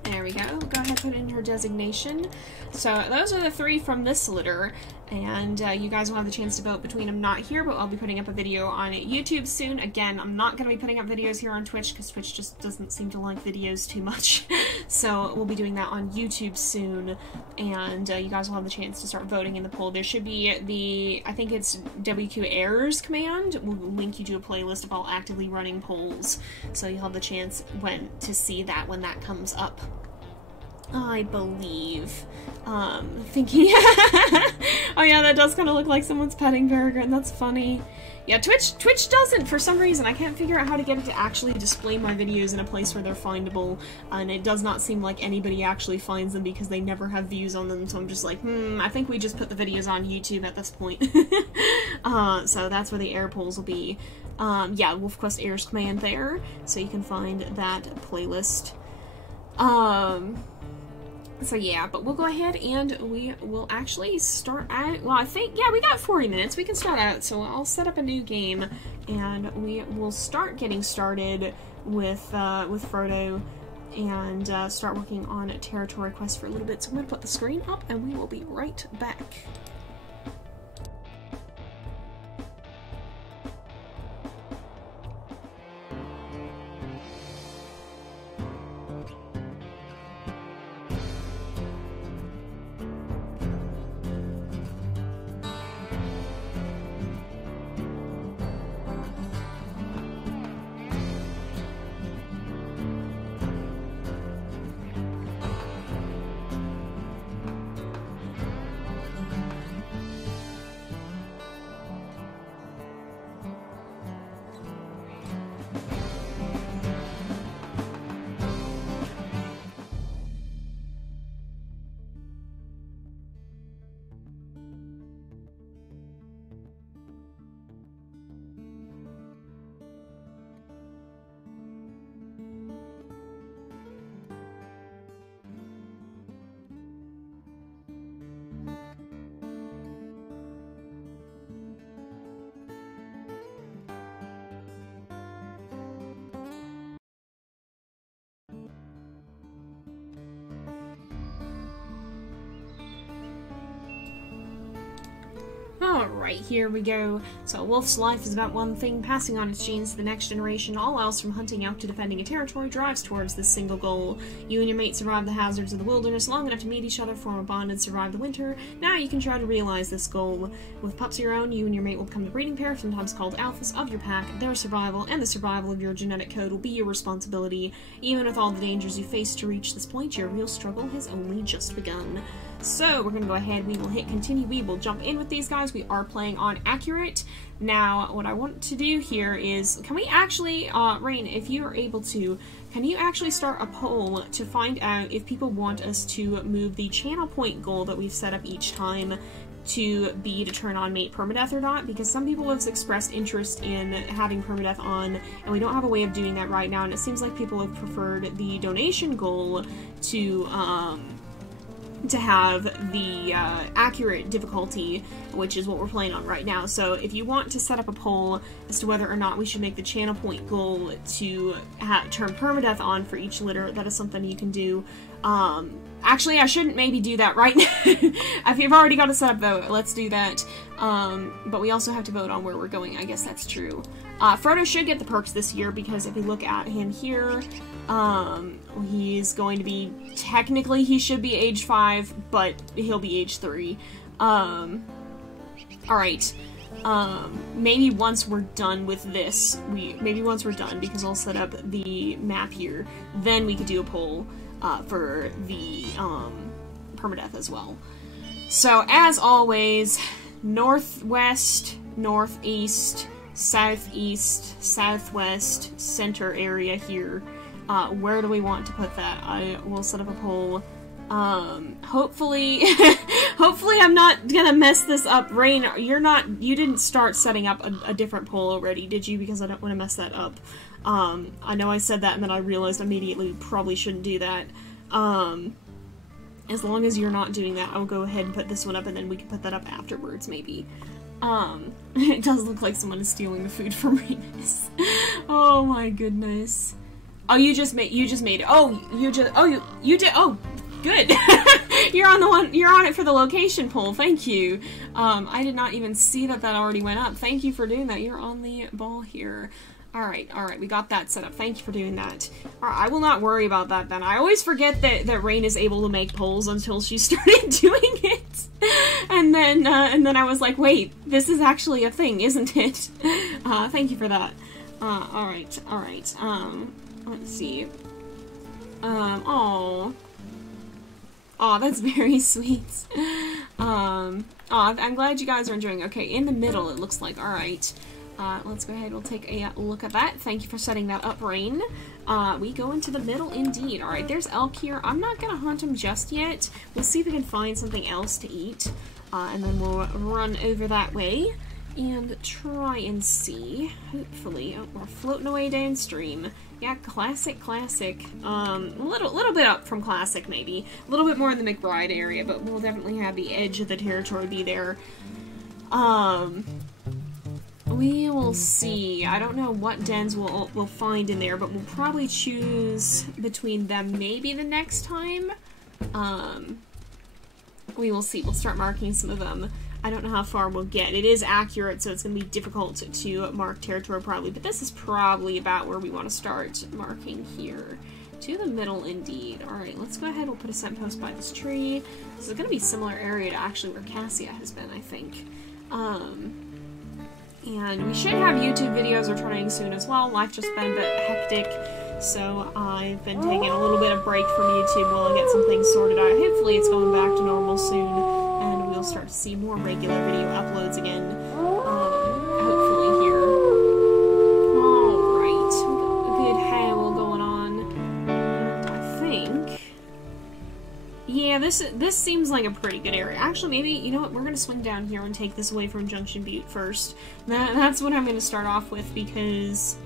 There we go. Go ahead and put in her designation. So those are the 3 from this litter, and you guys will have the chance to vote between them. Not here, but I'll be putting up a video on YouTube soon. Again, I'm not going to be putting up videos here on Twitch because Twitch just doesn't seem to like videos too much. So we'll be doing that on YouTube soon, and you guys will have the chance to start voting in the poll. There should be the, I think it's WQ errors command. We'll link you to a playlist of all actively running polls, so you'll have the chance to see that when that comes up. I believe. Thinking... oh yeah, that does kind of look like someone's petting Peregrine. That's funny. Yeah, Twitch doesn't, for some reason. I can't figure out how to get it to actually display my videos in a place where they're findable, and it does not seem like anybody actually finds them because they never have views on them, so I'm just like, I think we just put the videos on YouTube at this point. So that's where the error polls will be. Yeah, WolfQuest errors command there, so you can find that playlist. So yeah, but we'll go ahead and we will actually start out, well, I think, yeah, we got 40 minutes, we can start out, so I'll set up a new game, and we will start getting started with Frodo, and start working on a territory quest for a little bit. So I'm going to put the screen up, and we will be right back. Alright, here we go. So a wolf's life is about one thing, passing on its genes to the next generation. All else, from hunting out to defending a territory, drives towards this single goal. You and your mate survive the hazards of the wilderness long enough to meet each other, form a bond, and survive the winter. Now you can try to realize this goal. With pups of your own, you and your mate will become the breeding pair, sometimes called alphas, of your pack. Their survival and the survival of your genetic code will be your responsibility. Even with all the dangers you face to reach this point, your real struggle has only just begun. So we're going to go ahead, we will hit continue, we will jump in with these guys. We are playing on accurate. Now what I want to do here is, can we actually, Rain, if you are able to, can you actually start a poll to find out if people want us to move the channel point goal that we've set up each time to be to turn on mate permadeath or not? Because some people have expressed interest in having permadeath on, and we don't have a way of doing that right now, and it seems like people have preferred the donation goal to have the accurate difficulty, which is what we're playing on right now. So if you want to set up a poll as to whether or not we should make the channel point goal to turn permadeath on for each litter, that is something you can do. Actually, I shouldn't maybe do that right now. If you've already got a setup though, let's do that. But we also have to vote on where we're going. I guess that's true. Frodo should get the perks this year because if you look at him here, he's going to be, technically he should be age 5, but he'll be age 3. Alright. Maybe once we're done with this, because I'll set up the map here, then we could do a poll, for the, permadeath as well. So, as always, northwest, northeast, southeast, southwest, center area here. Where do we want to put that? I will set up a poll. Hopefully, hopefully I'm not gonna mess this up. Rain, you didn't start setting up a different poll already, did you? Because I don't want to mess that up. I know I said that and then I realized immediately we probably shouldn't do that. As long as you're not doing that, I'll go ahead and put this one up and then we can put that up afterwards, maybe. It does look like someone is stealing the food from Remus. Oh my goodness. Oh, you just made it. Oh, you did. Oh, good. You're on it for the location poll. Thank you. I did not even see that already went up. Thank you for doing that. You're on the ball here. Alright, we got that set up. Thank you for doing that. Alright, I will not worry about that then. I always forget that Rain is able to make polls until she started doing it. And then I was like, wait, this is actually a thing, isn't it? Thank you for that. Alright. Let's see. Aw, that's very sweet. I'm glad you guys are enjoying. Okay, in the middle it looks like. Alright. Let's go ahead, we'll take a look at that. Thank you for setting that up, Rain. We go into the middle indeed. Alright, there's elk here. I'm not gonna hunt him just yet. We'll see if we can find something else to eat. And then we'll run over that way and try and see. Hopefully, oh, we're floating away downstream. Yeah, classic. A little bit up from classic, maybe. A little bit more in the McBride area, but we'll definitely have the edge of the territory be there. We will see. I don't know what dens we'll find in there, but we'll probably choose between them maybe the next time. We will see. We'll start marking some of them. I don't know how far we'll get. It is accurate, so it's going to be difficult to mark territory probably, but this is probably about where we want to start marking here. To the middle, indeed. Alright, let's go ahead. We'll put a scent post by this tree. This is going to be a similar area to actually where Cassia has been, I think. And we should have YouTube videos returning soon as well. Life just been a bit hectic, so I've been taking a little bit of break from YouTube while I get some things sorted out. Hopefully it's going back to normal soon, and we'll start to see more regular video uploads again. Hopefully here. Alright, we got a good howl going on. And I think... yeah, this seems like a pretty good area. Actually, maybe, you know what, we're going to swing down here and take this away from Junction Butte first. That's what I'm going to start off with, because...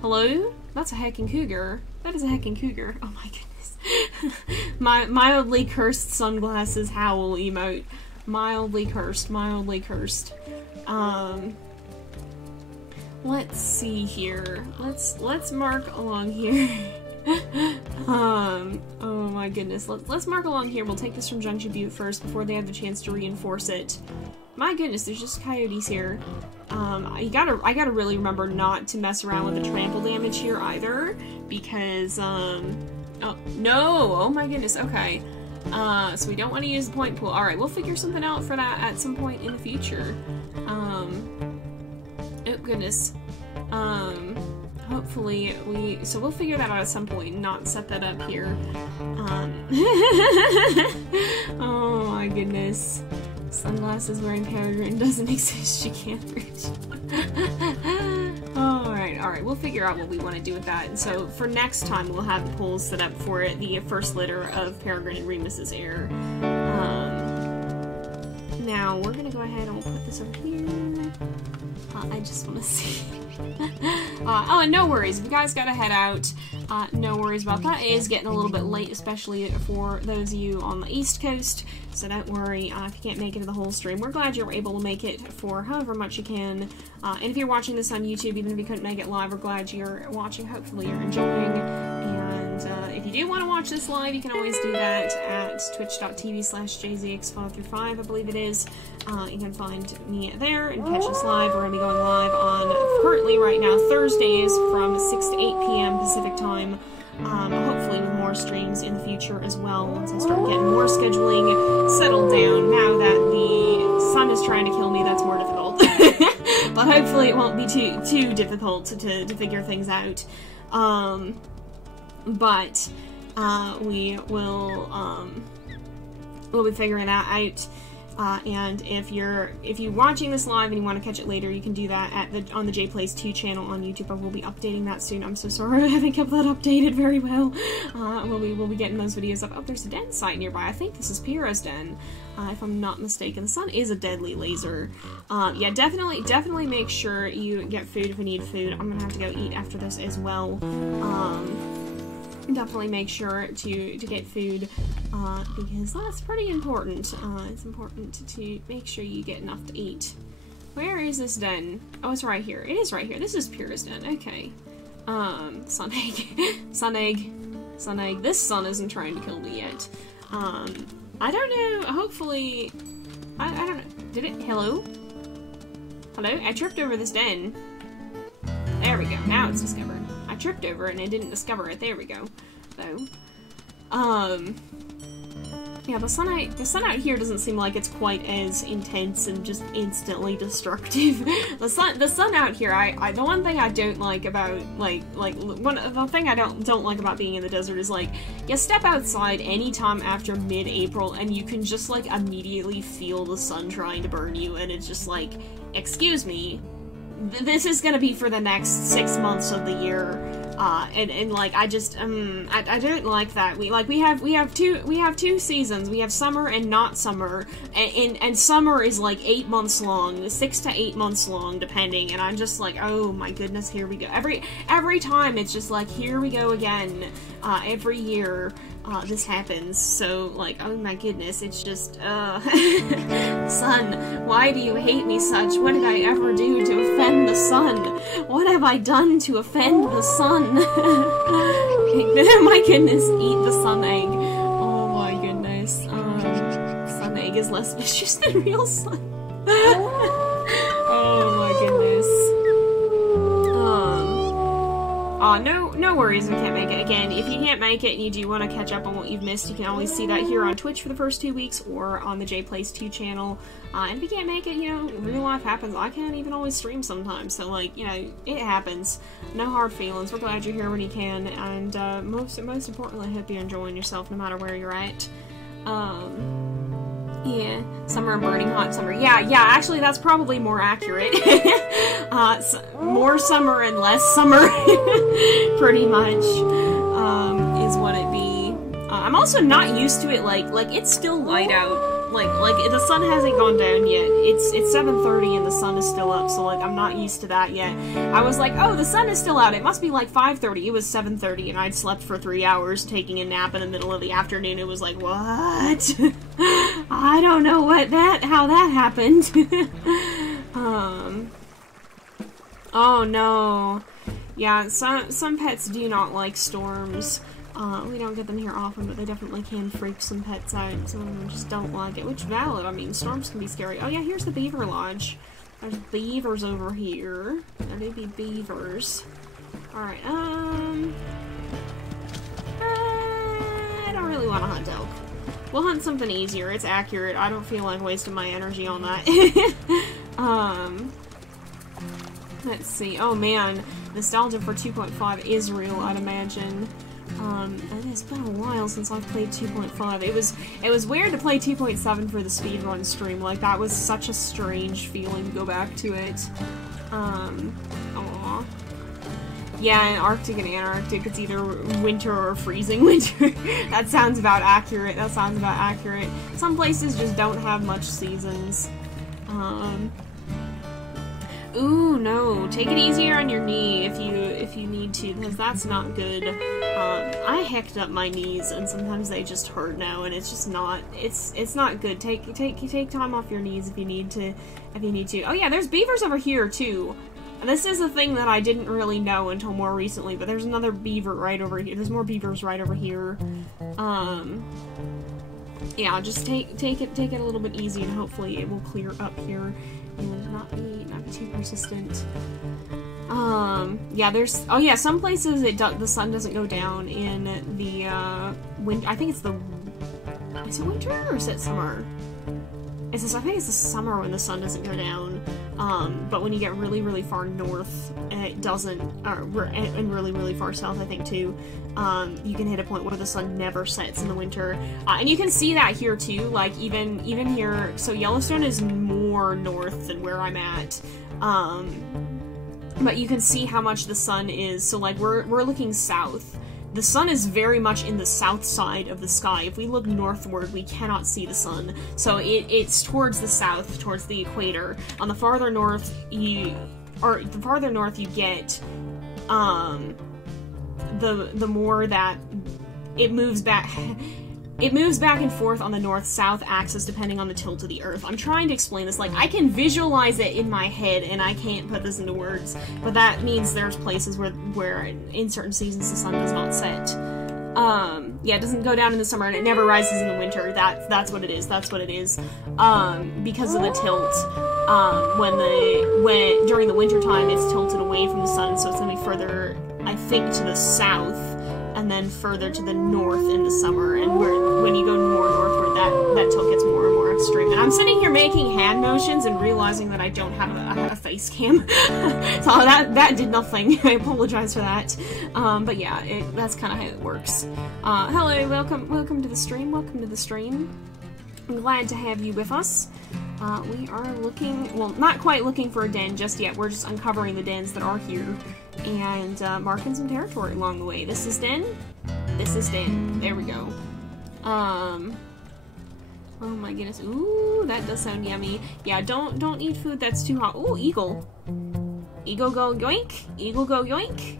hello? That's a heckin' cougar. That is a heckin' cougar. Oh my goodness. My mildly cursed sunglasses howl emote. Mildly cursed. Let's see here. Let's mark along here. Oh my goodness. Let's mark along here. We'll take this from Junction Butte first before they have the chance to reinforce it. My goodness, there's just coyotes here. I gotta really remember not to mess around with the trample damage here either, because, oh, no! Oh my goodness, okay. So we don't want to use the point pool. Alright, we'll figure something out for that at some point in the future. Oh goodness. Hopefully so we'll figure that out at some point and not set that up here. Oh my goodness. Sunglasses wearing Peregrine doesn't exist, you can't reach. Alright, we'll figure out what we want to do with that. And so for next time, we'll have the polls set up for the first litter of Peregrine and Remus's heir. Now, we're gonna go ahead and we'll put this over here. I just want to see. Oh, and no worries, if you guys gotta head out, no worries about that. It is getting a little bit late, especially for those of you on the East Coast, so don't worry if you can't make it to the whole stream. We're glad you were able to make it for however much you can, and if you're watching this on YouTube, even if you couldn't make it live, we're glad you're watching. Hopefully you're enjoying, and if you do want to watch this live, you can always do that at twitch.tv/JZX535, I believe it is. You can find me there and catch us live. We're going to be going live on, currently right now, Thursdays from 6 to 8 p.m. Pacific time. Hopefully with more streams in the future as well once I start getting more scheduling settled down. Now that the sun is trying to kill me, that's more difficult. But hopefully it won't be too difficult to figure things out. But we will we'll be figuring that out. And if you're watching this live and you want to catch it later, you can do that on the JayPlays 2 channel on YouTube. I will be updating that soon. I'm so sorry I haven't kept that updated very well. We'll be getting those videos up. Oh, there's a den site nearby. I think this is Pyrrha's den, if I'm not mistaken. The sun is a deadly laser. Yeah, definitely make sure you get food if you need food. I'm gonna have to go eat after this as well. Definitely make sure to get food, because that's pretty important. It's important to make sure you get enough to eat. Where is this den? Oh, it's right here. It is right here. This is Pyrrha's den. Okay. Sun egg. Sun egg. Sun egg. This sun isn't trying to kill me yet. I don't know. Hopefully... I don't know. Did it? Hello? Hello? I tripped over this den. There we go. Now it's discovered. I tripped over it and I didn't discover it. There we go. Though. Yeah, the sun out here doesn't seem like it's quite as intense and just instantly destructive. the sun out here, the one thing I don't like about the thing I don't like about being in the desert is like you step outside anytime after mid-April and you can just like immediately feel the sun trying to burn you, and it's just like, excuse me, this is gonna be for the next 6 months of the year. And like I just I don't like that. We have two seasons. We have summer and not summer, and summer is like 8 months long, 6 to 8 months long depending, and I'm just like, oh my goodness, here we go. Every time it's just like, here we go again. Every year this happens, so like, oh my goodness, it's just sun, why do you hate me such? What did I ever do to offend the sun? What have I done to offend the sun? My goodness, eat the sun egg. Oh my goodness. Sun egg is less vicious than real sun. Oh my goodness. No worries if you can't make it. Again, if you can't make it and you do want to catch up on what you've missed, you can always see that here on Twitch for the first 2 weeks or on the JayPlays 2 channel. And if you can't make it, you know, real life happens. I can't even always stream sometimes, so like, you know, it happens. No hard feelings. We're glad you're here when you can, and most importantly, I hope you're enjoying yourself no matter where you're at. Yeah, summer and burning hot summer. Yeah, actually that's probably more accurate. More summer and less summer, pretty much, is what it be. I'm also not used to it, like, it's still light out. Like, the sun hasn't gone down yet. It's 7:30 and the sun is still up, so, like, I'm not used to that yet. I was like, oh, the sun is still out. It must be, like, 5:30. It was 7:30, and I'd slept for 3 hours taking a nap in the middle of the afternoon. It was like, what? I don't know how that happened. Oh, no. Yeah, some pets do not like storms. We don't get them here often, but they definitely can freak some pets out. Some of them just don't like it, which is valid. I mean, storms can be scary. Oh yeah, here's the beaver lodge. There's beavers over here. There may be beavers. Alright, I don't really want to hunt elk. We'll hunt something easier. It's accurate. I don't feel like wasting my energy on that. Let's see. Oh man, nostalgia for 2.5 is real, I'd imagine. It's been a while since I've played 2.5. It was weird to play 2.7 for the speedrun stream. Like, that was such a strange feeling to go back to it. Aww. Yeah, in Arctic and Antarctic, it's either winter or freezing winter. That sounds about accurate. Some places just don't have much seasons. Ooh, no. Take it easier on your knee if you need to, because that's not good. I hecked up my knees, and sometimes they just hurt now, and it's just not. It's not good. Take time off your knees if you need to. Oh yeah, there's beavers over here too. And this is a thing that I didn't really know until more recently, but there's another beaver right over here. There's more beavers right over here. Yeah, just take it a little bit easy, and hopefully it will clear up here and not be too persistent. Yeah, there's, oh yeah, some places the sun doesn't go down in the, I think it's is it winter or is it summer? I think it's the summer when the sun doesn't go down. But when you get really, really far north, it doesn't, and really, really far south, I think, too, you can hit a point where the sun never sets in the winter. And you can see that here, too, like, even here, so Yellowstone is more north than where I'm at, but you can see how much the sun is, so, like, we're looking south. The sun is very much in the south side of the sky. If we look northward, we cannot see the sun. So it's towards the south, towards the equator. On the farther north you get, the more that it moves back. It moves back and forth on the north-south axis depending on the tilt of the Earth. I'm trying to explain this. Like, I can visualize it in my head, and I can't put this into words. But that means there's places where in certain seasons the sun does not set. Yeah, it doesn't go down in the summer, and it never rises in the winter. That's what it is. That's what it is. Because of the tilt. When during the winter time, it's tilted away from the sun, so it's gonna be further, I think, to the south. And then further to the north in the summer, and when you go more northward, that tilt gets more and more extreme. And I'm sitting here making hand motions and realizing that I don't have a face cam, so that did nothing. I apologize for that. But yeah, that's kind of how it works. Hello, welcome to the stream. Welcome to the stream. I'm glad to have you with us. We are looking, well, not quite looking for a den just yet. We're just uncovering the dens that are here and marking some territory along the way. This is den. This is den. There we go. Oh my goodness. Ooh, that does sound yummy. Yeah, don't eat food that's too hot. Ooh, eagle. Eagle go yoink. Eagle go yoink.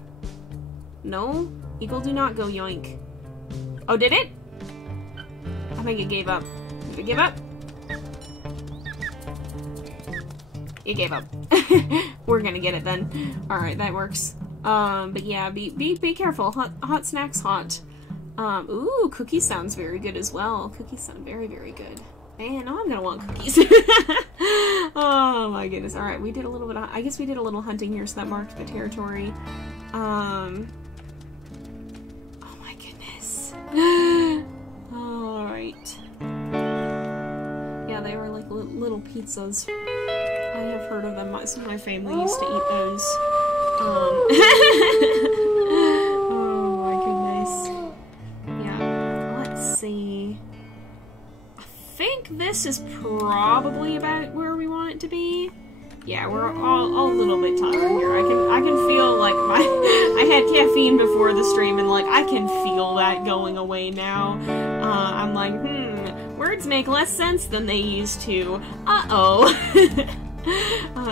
No, eagle do not go yoink. Oh, did it? I think it gave up. Did it give up? It gave up. We're gonna get it then. Alright, that works. But yeah, be careful. Hot snacks hot. Ooh, cookies sounds very good as well. Cookies sound very, very good. Man, now I'm gonna want cookies. Oh my goodness. Alright, we did a little bit of, I guess we did a little hunting here, so that marked the territory. Oh my goodness. Alright. Yeah, they were like little pizzas. I have heard of them. Some of my family used to eat those. Oh my goodness. Yeah, let's see. I think this is probably about where we want it to be. Yeah, we're all a little bit tired here. I can feel like I had caffeine before the stream, and like I can feel that going away now. I'm like, words make less sense than they used to. Uh-oh.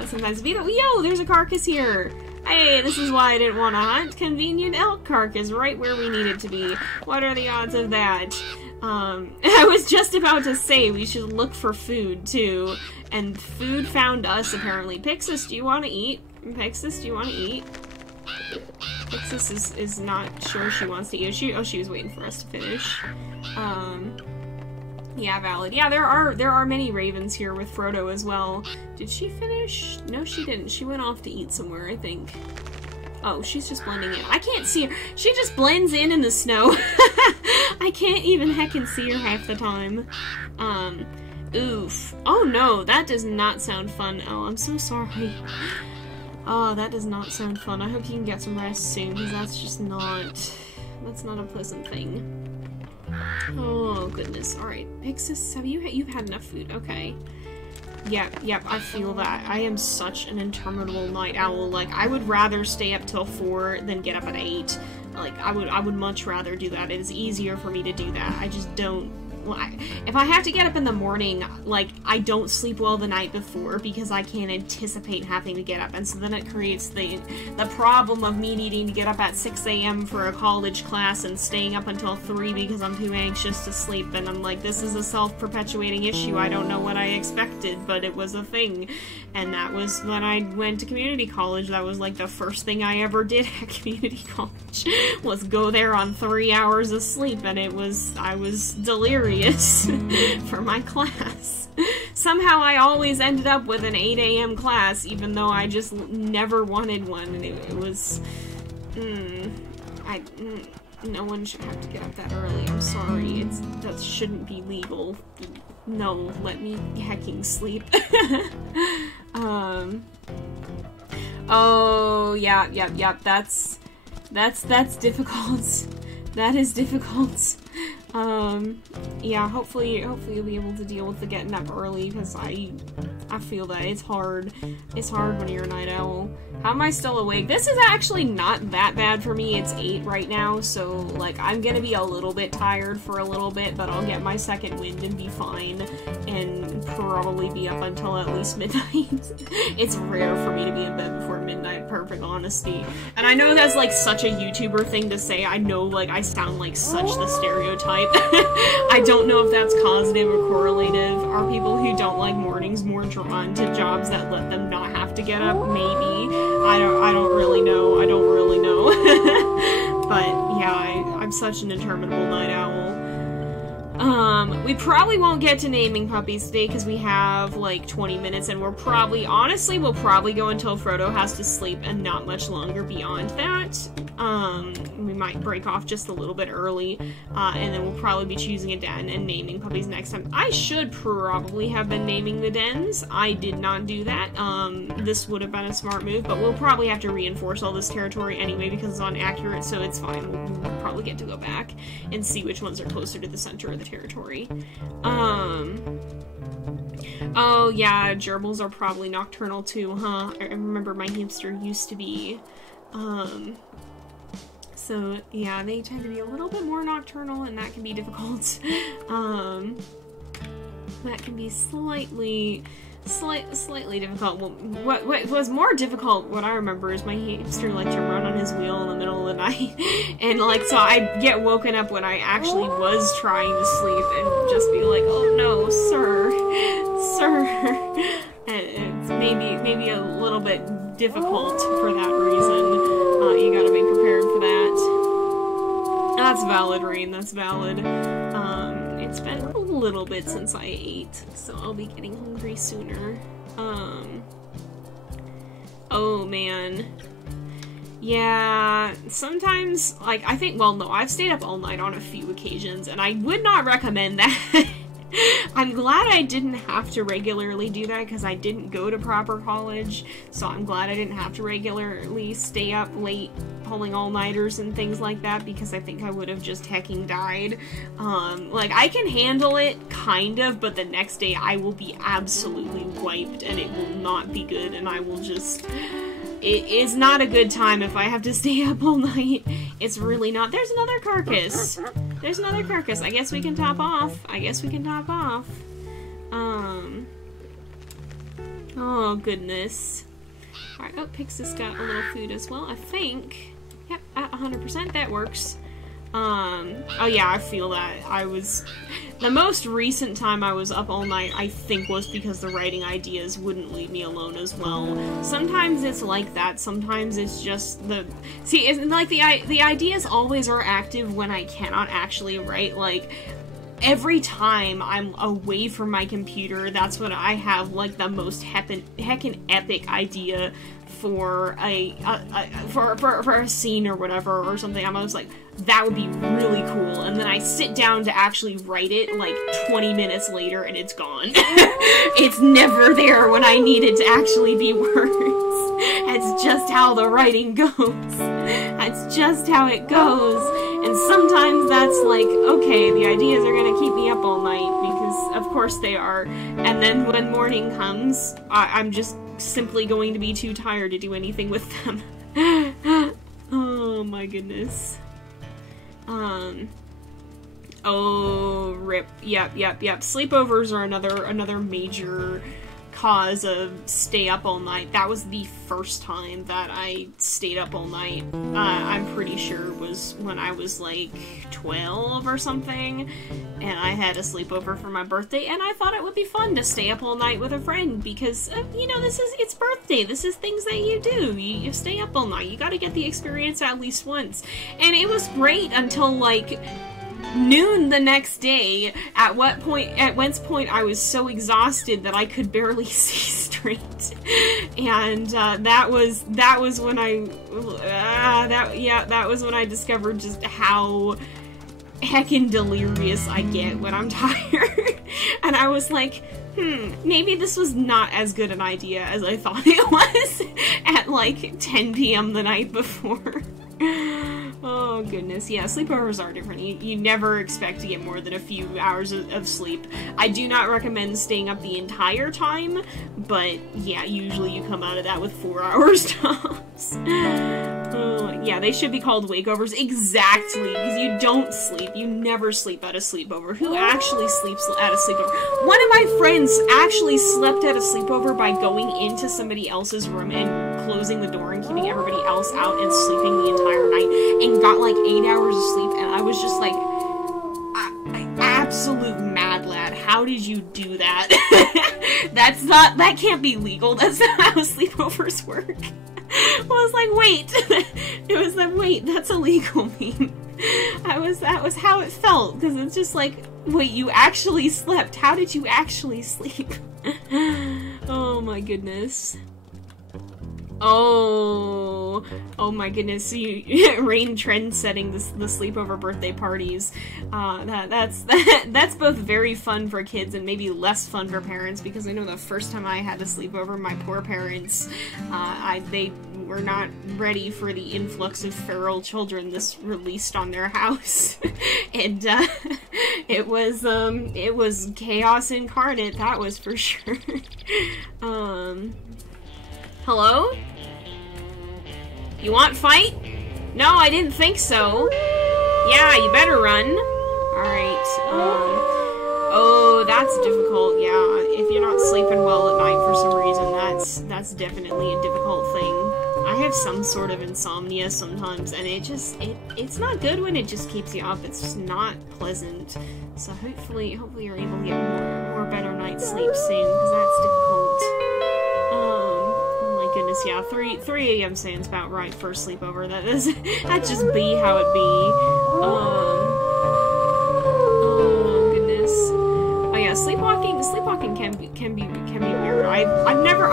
Sometimes be that, yo, there's a carcass here. Hey, this is why I didn't want to hunt. Convenient elk carcass right where we need it to be. What are the odds of that? I was just about to say we should look for food too, and food found us apparently. Pyxis, do you want to eat? Pyxis, do you want to eat? Pyxis is not sure she wants to eat. She was waiting for us to finish. Yeah, valid. Yeah, there are many ravens here with Frodo as well. Did she finish? No, she didn't. She went off to eat somewhere, I think. Oh, she's just blending in. I can't see her. She just blends in the snow. I can't even heckin' see her half the time. Oof. Oh no, that does not sound fun. Oh, I'm so sorry. Oh, that does not sound fun. I hope you can get some rest soon, because that's not a pleasant thing. Oh goodness. Alright, Pyxis, you've had enough food, okay. Yep, I feel that. I am such an interminable night owl. Like, I would rather stay up till 4 than get up at 8. Like, I would much rather do that. It is easier for me to do that. I just don't... If I have to get up in the morning, like, I don't sleep well the night before because I can't anticipate having to get up, and so then it creates the problem of me needing to get up at 6 a.m. for a college class and staying up until 3 because I'm too anxious to sleep, and I'm like, this is a self-perpetuating issue. I don't know what I expected, but it was a thing. And that was when I went to community college. That was like the first thing I ever did at community college, was go there on 3 hours of sleep, and I was delirious for my class. Somehow I always ended up with an 8 a.m. class, even though I just never wanted one, and it was... no one should have to get up that early. I'm sorry. That shouldn't be legal. No, let me hecking sleep. Oh, yeah, that's difficult. That is difficult. Yeah, hopefully you'll be able to deal with the getting up early, because I feel that it's hard. It's hard when you're a night owl. How am I still awake? This is actually not that bad for me. It's 8 right now, so, like, I'm gonna be a little bit tired for a little bit, but I'll get my second wind and be fine, and probably be up until at least midnight. It's rare for me to be in bed before midnight, perfect honesty. And I know that's, like, such a YouTuber thing to say. I know, like, I sound like such the stereotype. I don't know if that's causative or correlative. Are people who don't like mornings more drawn to jobs that let them not have to get up? Maybe. I don't really know. But yeah, I'm such an interminable night owl. We probably won't get to naming puppies today because we have like 20 minutes, and we'll probably go until Frodo has to sleep and not much longer beyond that. We might break off just a little bit early, and then we'll probably be choosing a den and naming puppies next time. I should probably have been naming the dens. I did not do that. This would have been a smart move, but we'll probably have to reinforce all this territory anyway because it's inaccurate, so it's fine. We'll probably get to go back and see which ones are closer to the center of the territory. Oh yeah, gerbils are probably nocturnal too, huh? I remember my hamster used to be. So yeah, they tend to be a little bit more nocturnal, and that can be difficult. That can be slightly difficult. Well, what was more difficult, what I remember, is my hamster liked to run on his wheel in the middle of the night, and like, so I'd get woken up when I actually was trying to sleep, and just be like, oh no, sir. And it's maybe a little bit difficult for that reason. You gotta be prepared for that. That's valid, Rain, that's valid. It's been a little bit since I ate, so I'll be getting hungry sooner. Oh man. Yeah, sometimes, like, I think, well, no, I've stayed up all night on a few occasions, and I would not recommend that. I'm glad I didn't have to regularly do that, because I didn't go to proper college, so I'm glad I didn't have to regularly stay up late pulling all-nighters and things like that, because I think I would have just hecking died. Like, I can handle it, kind of, but the next day I will be absolutely wiped, and it will not be good, and I will just... It is not a good time if I have to stay up all night. It's really not. There's another carcass. There's another carcass. I guess we can top off. Oh, goodness. Alright, oh, Pyxis got a little food as well, I think. Yep, at 100%, that works. Oh yeah, I feel that. The most recent time I was up all night, I think, was because the writing ideas wouldn't leave me alone as well. Sometimes it's like that, sometimes it's just see, it's like the ideas always are active when I cannot actually write, like, every time I'm away from my computer, that's when I have, like, the most heckin' epic idea for for a scene or whatever or something. I'm always like, that would be really cool, and then I sit down to actually write it like 20 minutes later and it's gone. It's never there when I need it to actually be words. That's just how the writing goes. That's just how it goes. And sometimes that's like, okay, the ideas are gonna keep me up all night, because of course they are, and then when morning comes, I'm just simply going to be too tired to do anything with them. Oh my goodness. Oh, rip. Yep. Sleepovers are another major cause of stay up all night. That was the first time that I stayed up all night. I'm pretty sure it was when I was like 12 or something, and I had a sleepover for my birthday, and I thought it would be fun to stay up all night with a friend because, you know, it's birthday. This is things that you do. You stay up all night. You gotta get the experience at least once. And it was great until like noon the next day, at whence point I was so exhausted that I could barely see straight, and that was when I discovered just how heckin' delirious I get when I'm tired. And I was like, maybe this was not as good an idea as I thought it was at like 10 p.m. the night before. Oh goodness, yeah, sleepovers are different. You never expect to get more than a few hours of sleep. I do not recommend staying up the entire time, but yeah, usually you come out of that with 4 hours tops. Yeah, they should be called wakeovers. Exactly, because you don't sleep. You never sleep at a sleepover. Who actually sleeps at a sleepover? One of my friends actually slept at a sleepover by going into somebody else's room and closing the door and keeping everybody else out and sleeping the entire night, and got like 8 hours of sleep, and I was just like, absolute mad lad, how did you do that? That can't be legal. That's not how sleepovers work. I was like, wait. It was like, wait, that's illegal meme. That was how it felt, because it's just like, wait, you actually slept. How did you actually sleep? Oh my goodness. Oh my goodness, Rain trend setting the sleepover birthday parties. That's both very fun for kids and maybe less fun for parents, because I know the first time I had a sleepover, my poor parents, they were not ready for the influx of feral children this released on their house. And it was chaos incarnate, that was for sure. Hello? You want fight? No, I didn't think so. Yeah, you better run. Alright, oh, that's difficult, yeah. If you're not sleeping well at night for some reason, that's definitely a difficult thing. I have some sort of insomnia sometimes, and it's not good when it just keeps you up. It's just not pleasant. So hopefully you're able to get more better night's sleep soon, because that's difficult. Goodness, yeah, 3 a.m. sounds about right for a sleepover. That'd just be how it be. Oh goodness. Oh yeah, sleepwalking can be weird. I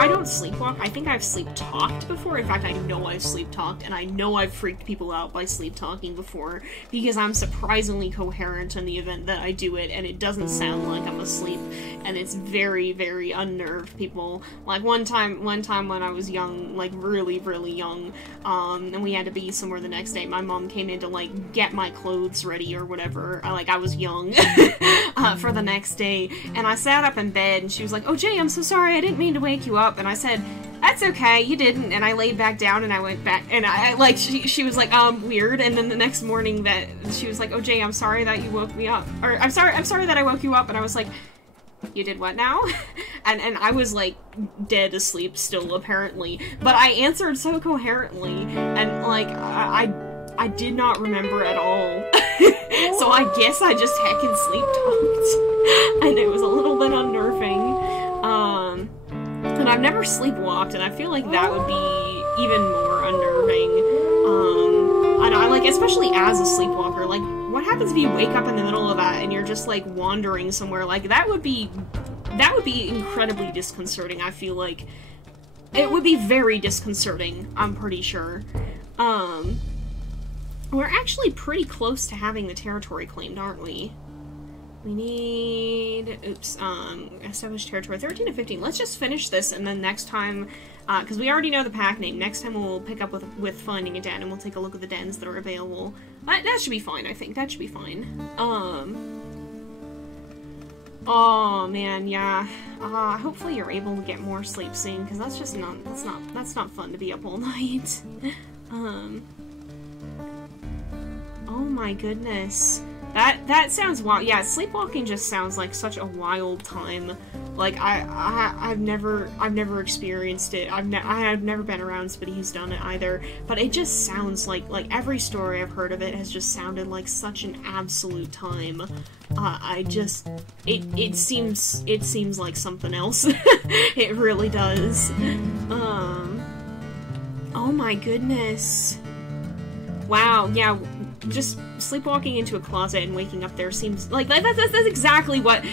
don't sleepwalk. I think I've sleep talked before. In fact, I know I've sleep talked, and I know I've freaked people out by sleep talking before, because I'm surprisingly coherent in the event that I do it, and it doesn't sound like I'm asleep, and it's very, very unnerved people. Like one time when I was young, like really, really young, and we had to be somewhere the next day, my mom came in to like get my clothes ready or whatever, I was young, for the next day, and I sat up in bed, and she was like, "Oh Jay, I'm so sorry, I didn't mean to wake you up," and I said, "That's okay, you didn't," and I laid back down, and I went back, and she was like, weird, and then the next morning that she was like, "Oh Jay, I'm sorry that you woke me up," or I'm sorry that I woke you up," and I was like, "You did what now?" and I was like dead asleep still, apparently, but I answered so coherently, and like I did not remember at all. So I guess I just heckin' sleep talked, and it was a little bit unnerving. And I've never sleepwalked, and I feel like that would be even more unnerving. I like, especially as a sleepwalker, like, what happens if you wake up in the middle of that and you're just like wandering somewhere? Like, that would be incredibly disconcerting. I feel like it would be very disconcerting, I'm pretty sure. We're actually pretty close to having the territory claimed, aren't we? We need, establish territory 13 to 15. Let's just finish this, and then next time, because we already know the pack name, next time we'll pick up with finding a den, and we'll take a look at the dens that are available. That should be fine, I think. That should be fine. Oh man, yeah. Hopefully you're able to get more sleep soon, because that's just not, that's not fun to be up all night. Oh my goodness. That sounds wild. Yeah, sleepwalking just sounds like such a wild time. Like, I've never experienced it. I've never been around somebody who's done it either. But it just sounds like every story I've heard of it has just sounded like such an absolute time. It seems like something else. It really does. Oh my goodness. Wow, yeah. Just sleepwalking into a closet and waking up there seems like that's exactly what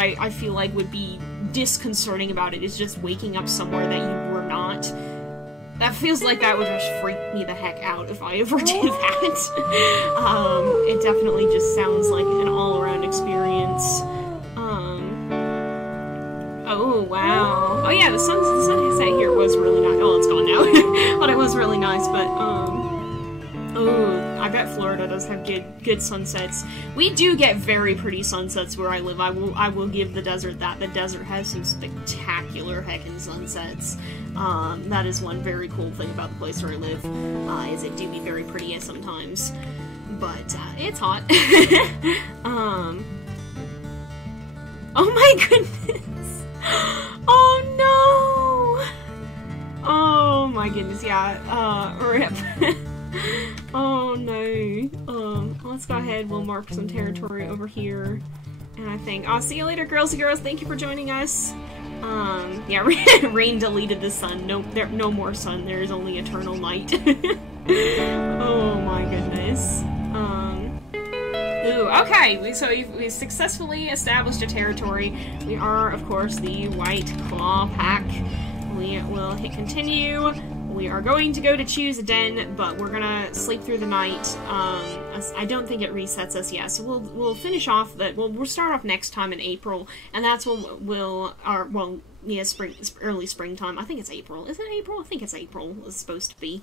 I feel like would be disconcerting about it, is just waking up somewhere that you were not. That feels like that would just freak me the heck out if I ever did that. It definitely just sounds like an all-around experience. Oh, wow. Oh, yeah, the sunset here was really nice. Oh, it's gone now. But it was really nice, but, oh, I bet Florida does have good sunsets. We do get very pretty sunsets where I live. I will give the desert that. The desert has some spectacular heckin' sunsets. That is one very cool thing about the place where I live, is it do be very pretty sometimes. But, it's hot. Oh my goodness! Oh no! Oh my goodness, yeah, rip. Oh no. Let's go ahead, we'll mark some territory over here. And I think, oh, see you later, girls and girls, thank you for joining us. Yeah, rain deleted the sun. No more sun, there is only eternal night. Oh my goodness. Ooh, okay, so we've successfully established a territory. We are, of course, the White Claw Pack. We will hit continue. We are going to go to choose a den, but we're gonna sleep through the night. I don't think it resets us yet, so we'll finish off that. We'll start off next time in April, and that's when yeah, early springtime. I think it's April. Is it April? I think it's April. It's supposed to be.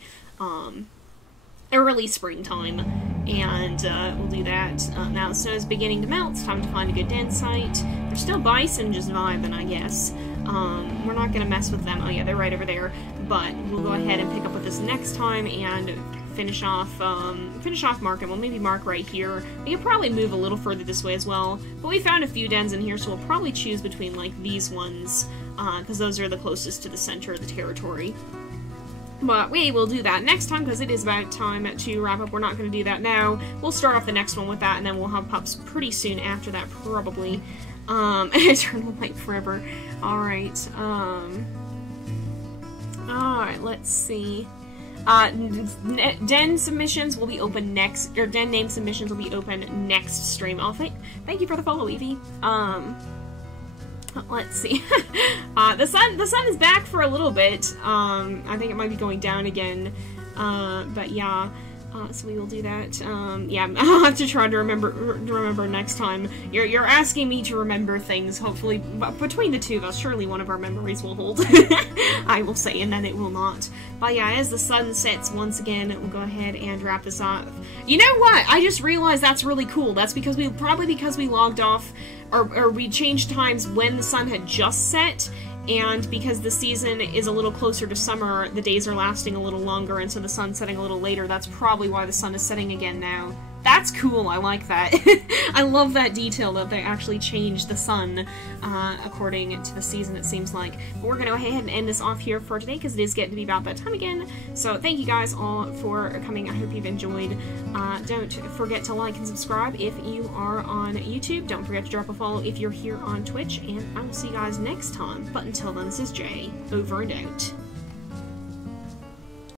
Early springtime, and we'll do that. Now the snow is beginning to melt, it's time to find a good den site. There's still bison just vibing, I guess. We're not gonna mess with them. Oh yeah, they're right over there. But we'll go ahead and pick up with this next time and finish off marking. We'll maybe mark right here. We can probably move a little further this way as well. But we found a few dens in here, so we'll probably choose between like these ones, because those are the closest to the center of the territory. But we will do that next time, because it is about time to wrap up. We're not going to do that now. We'll start off the next one with that, and then we'll have pups pretty soon after that, probably. Eternal Light Forever. Alright, alright, let's see. Den submissions will be open next, or den name submissions will be open next stream. Thank you for the follow, Evie. Let's see. The sun is back for a little bit. I think it might be going down again. But yeah. So we will do that. Yeah, I'll have to try to remember next time. You're asking me to remember things. Hopefully, between the two of us, surely one of our memories will hold. I will say, and then it will not. But yeah, as the sun sets once again, we'll go ahead and wrap this up. You know what? I just realized that's really cool. That's because we logged off, or we changed times when the sun had just set. And because the season is a little closer to summer, the days are lasting a little longer, and so the sun's setting a little later. That's probably why the sun is setting again now. That's cool, I like that. I love that detail that they actually changed the sun according to the season, it seems like. But we're going to go ahead and end this off here for today, because it is getting to be about that time again. So thank you guys all for coming. I hope you've enjoyed. Don't forget to like and subscribe if you are on YouTube. Don't forget to drop a follow if you're here on Twitch, and I will see you guys next time. But until then, this is Jay, over and out.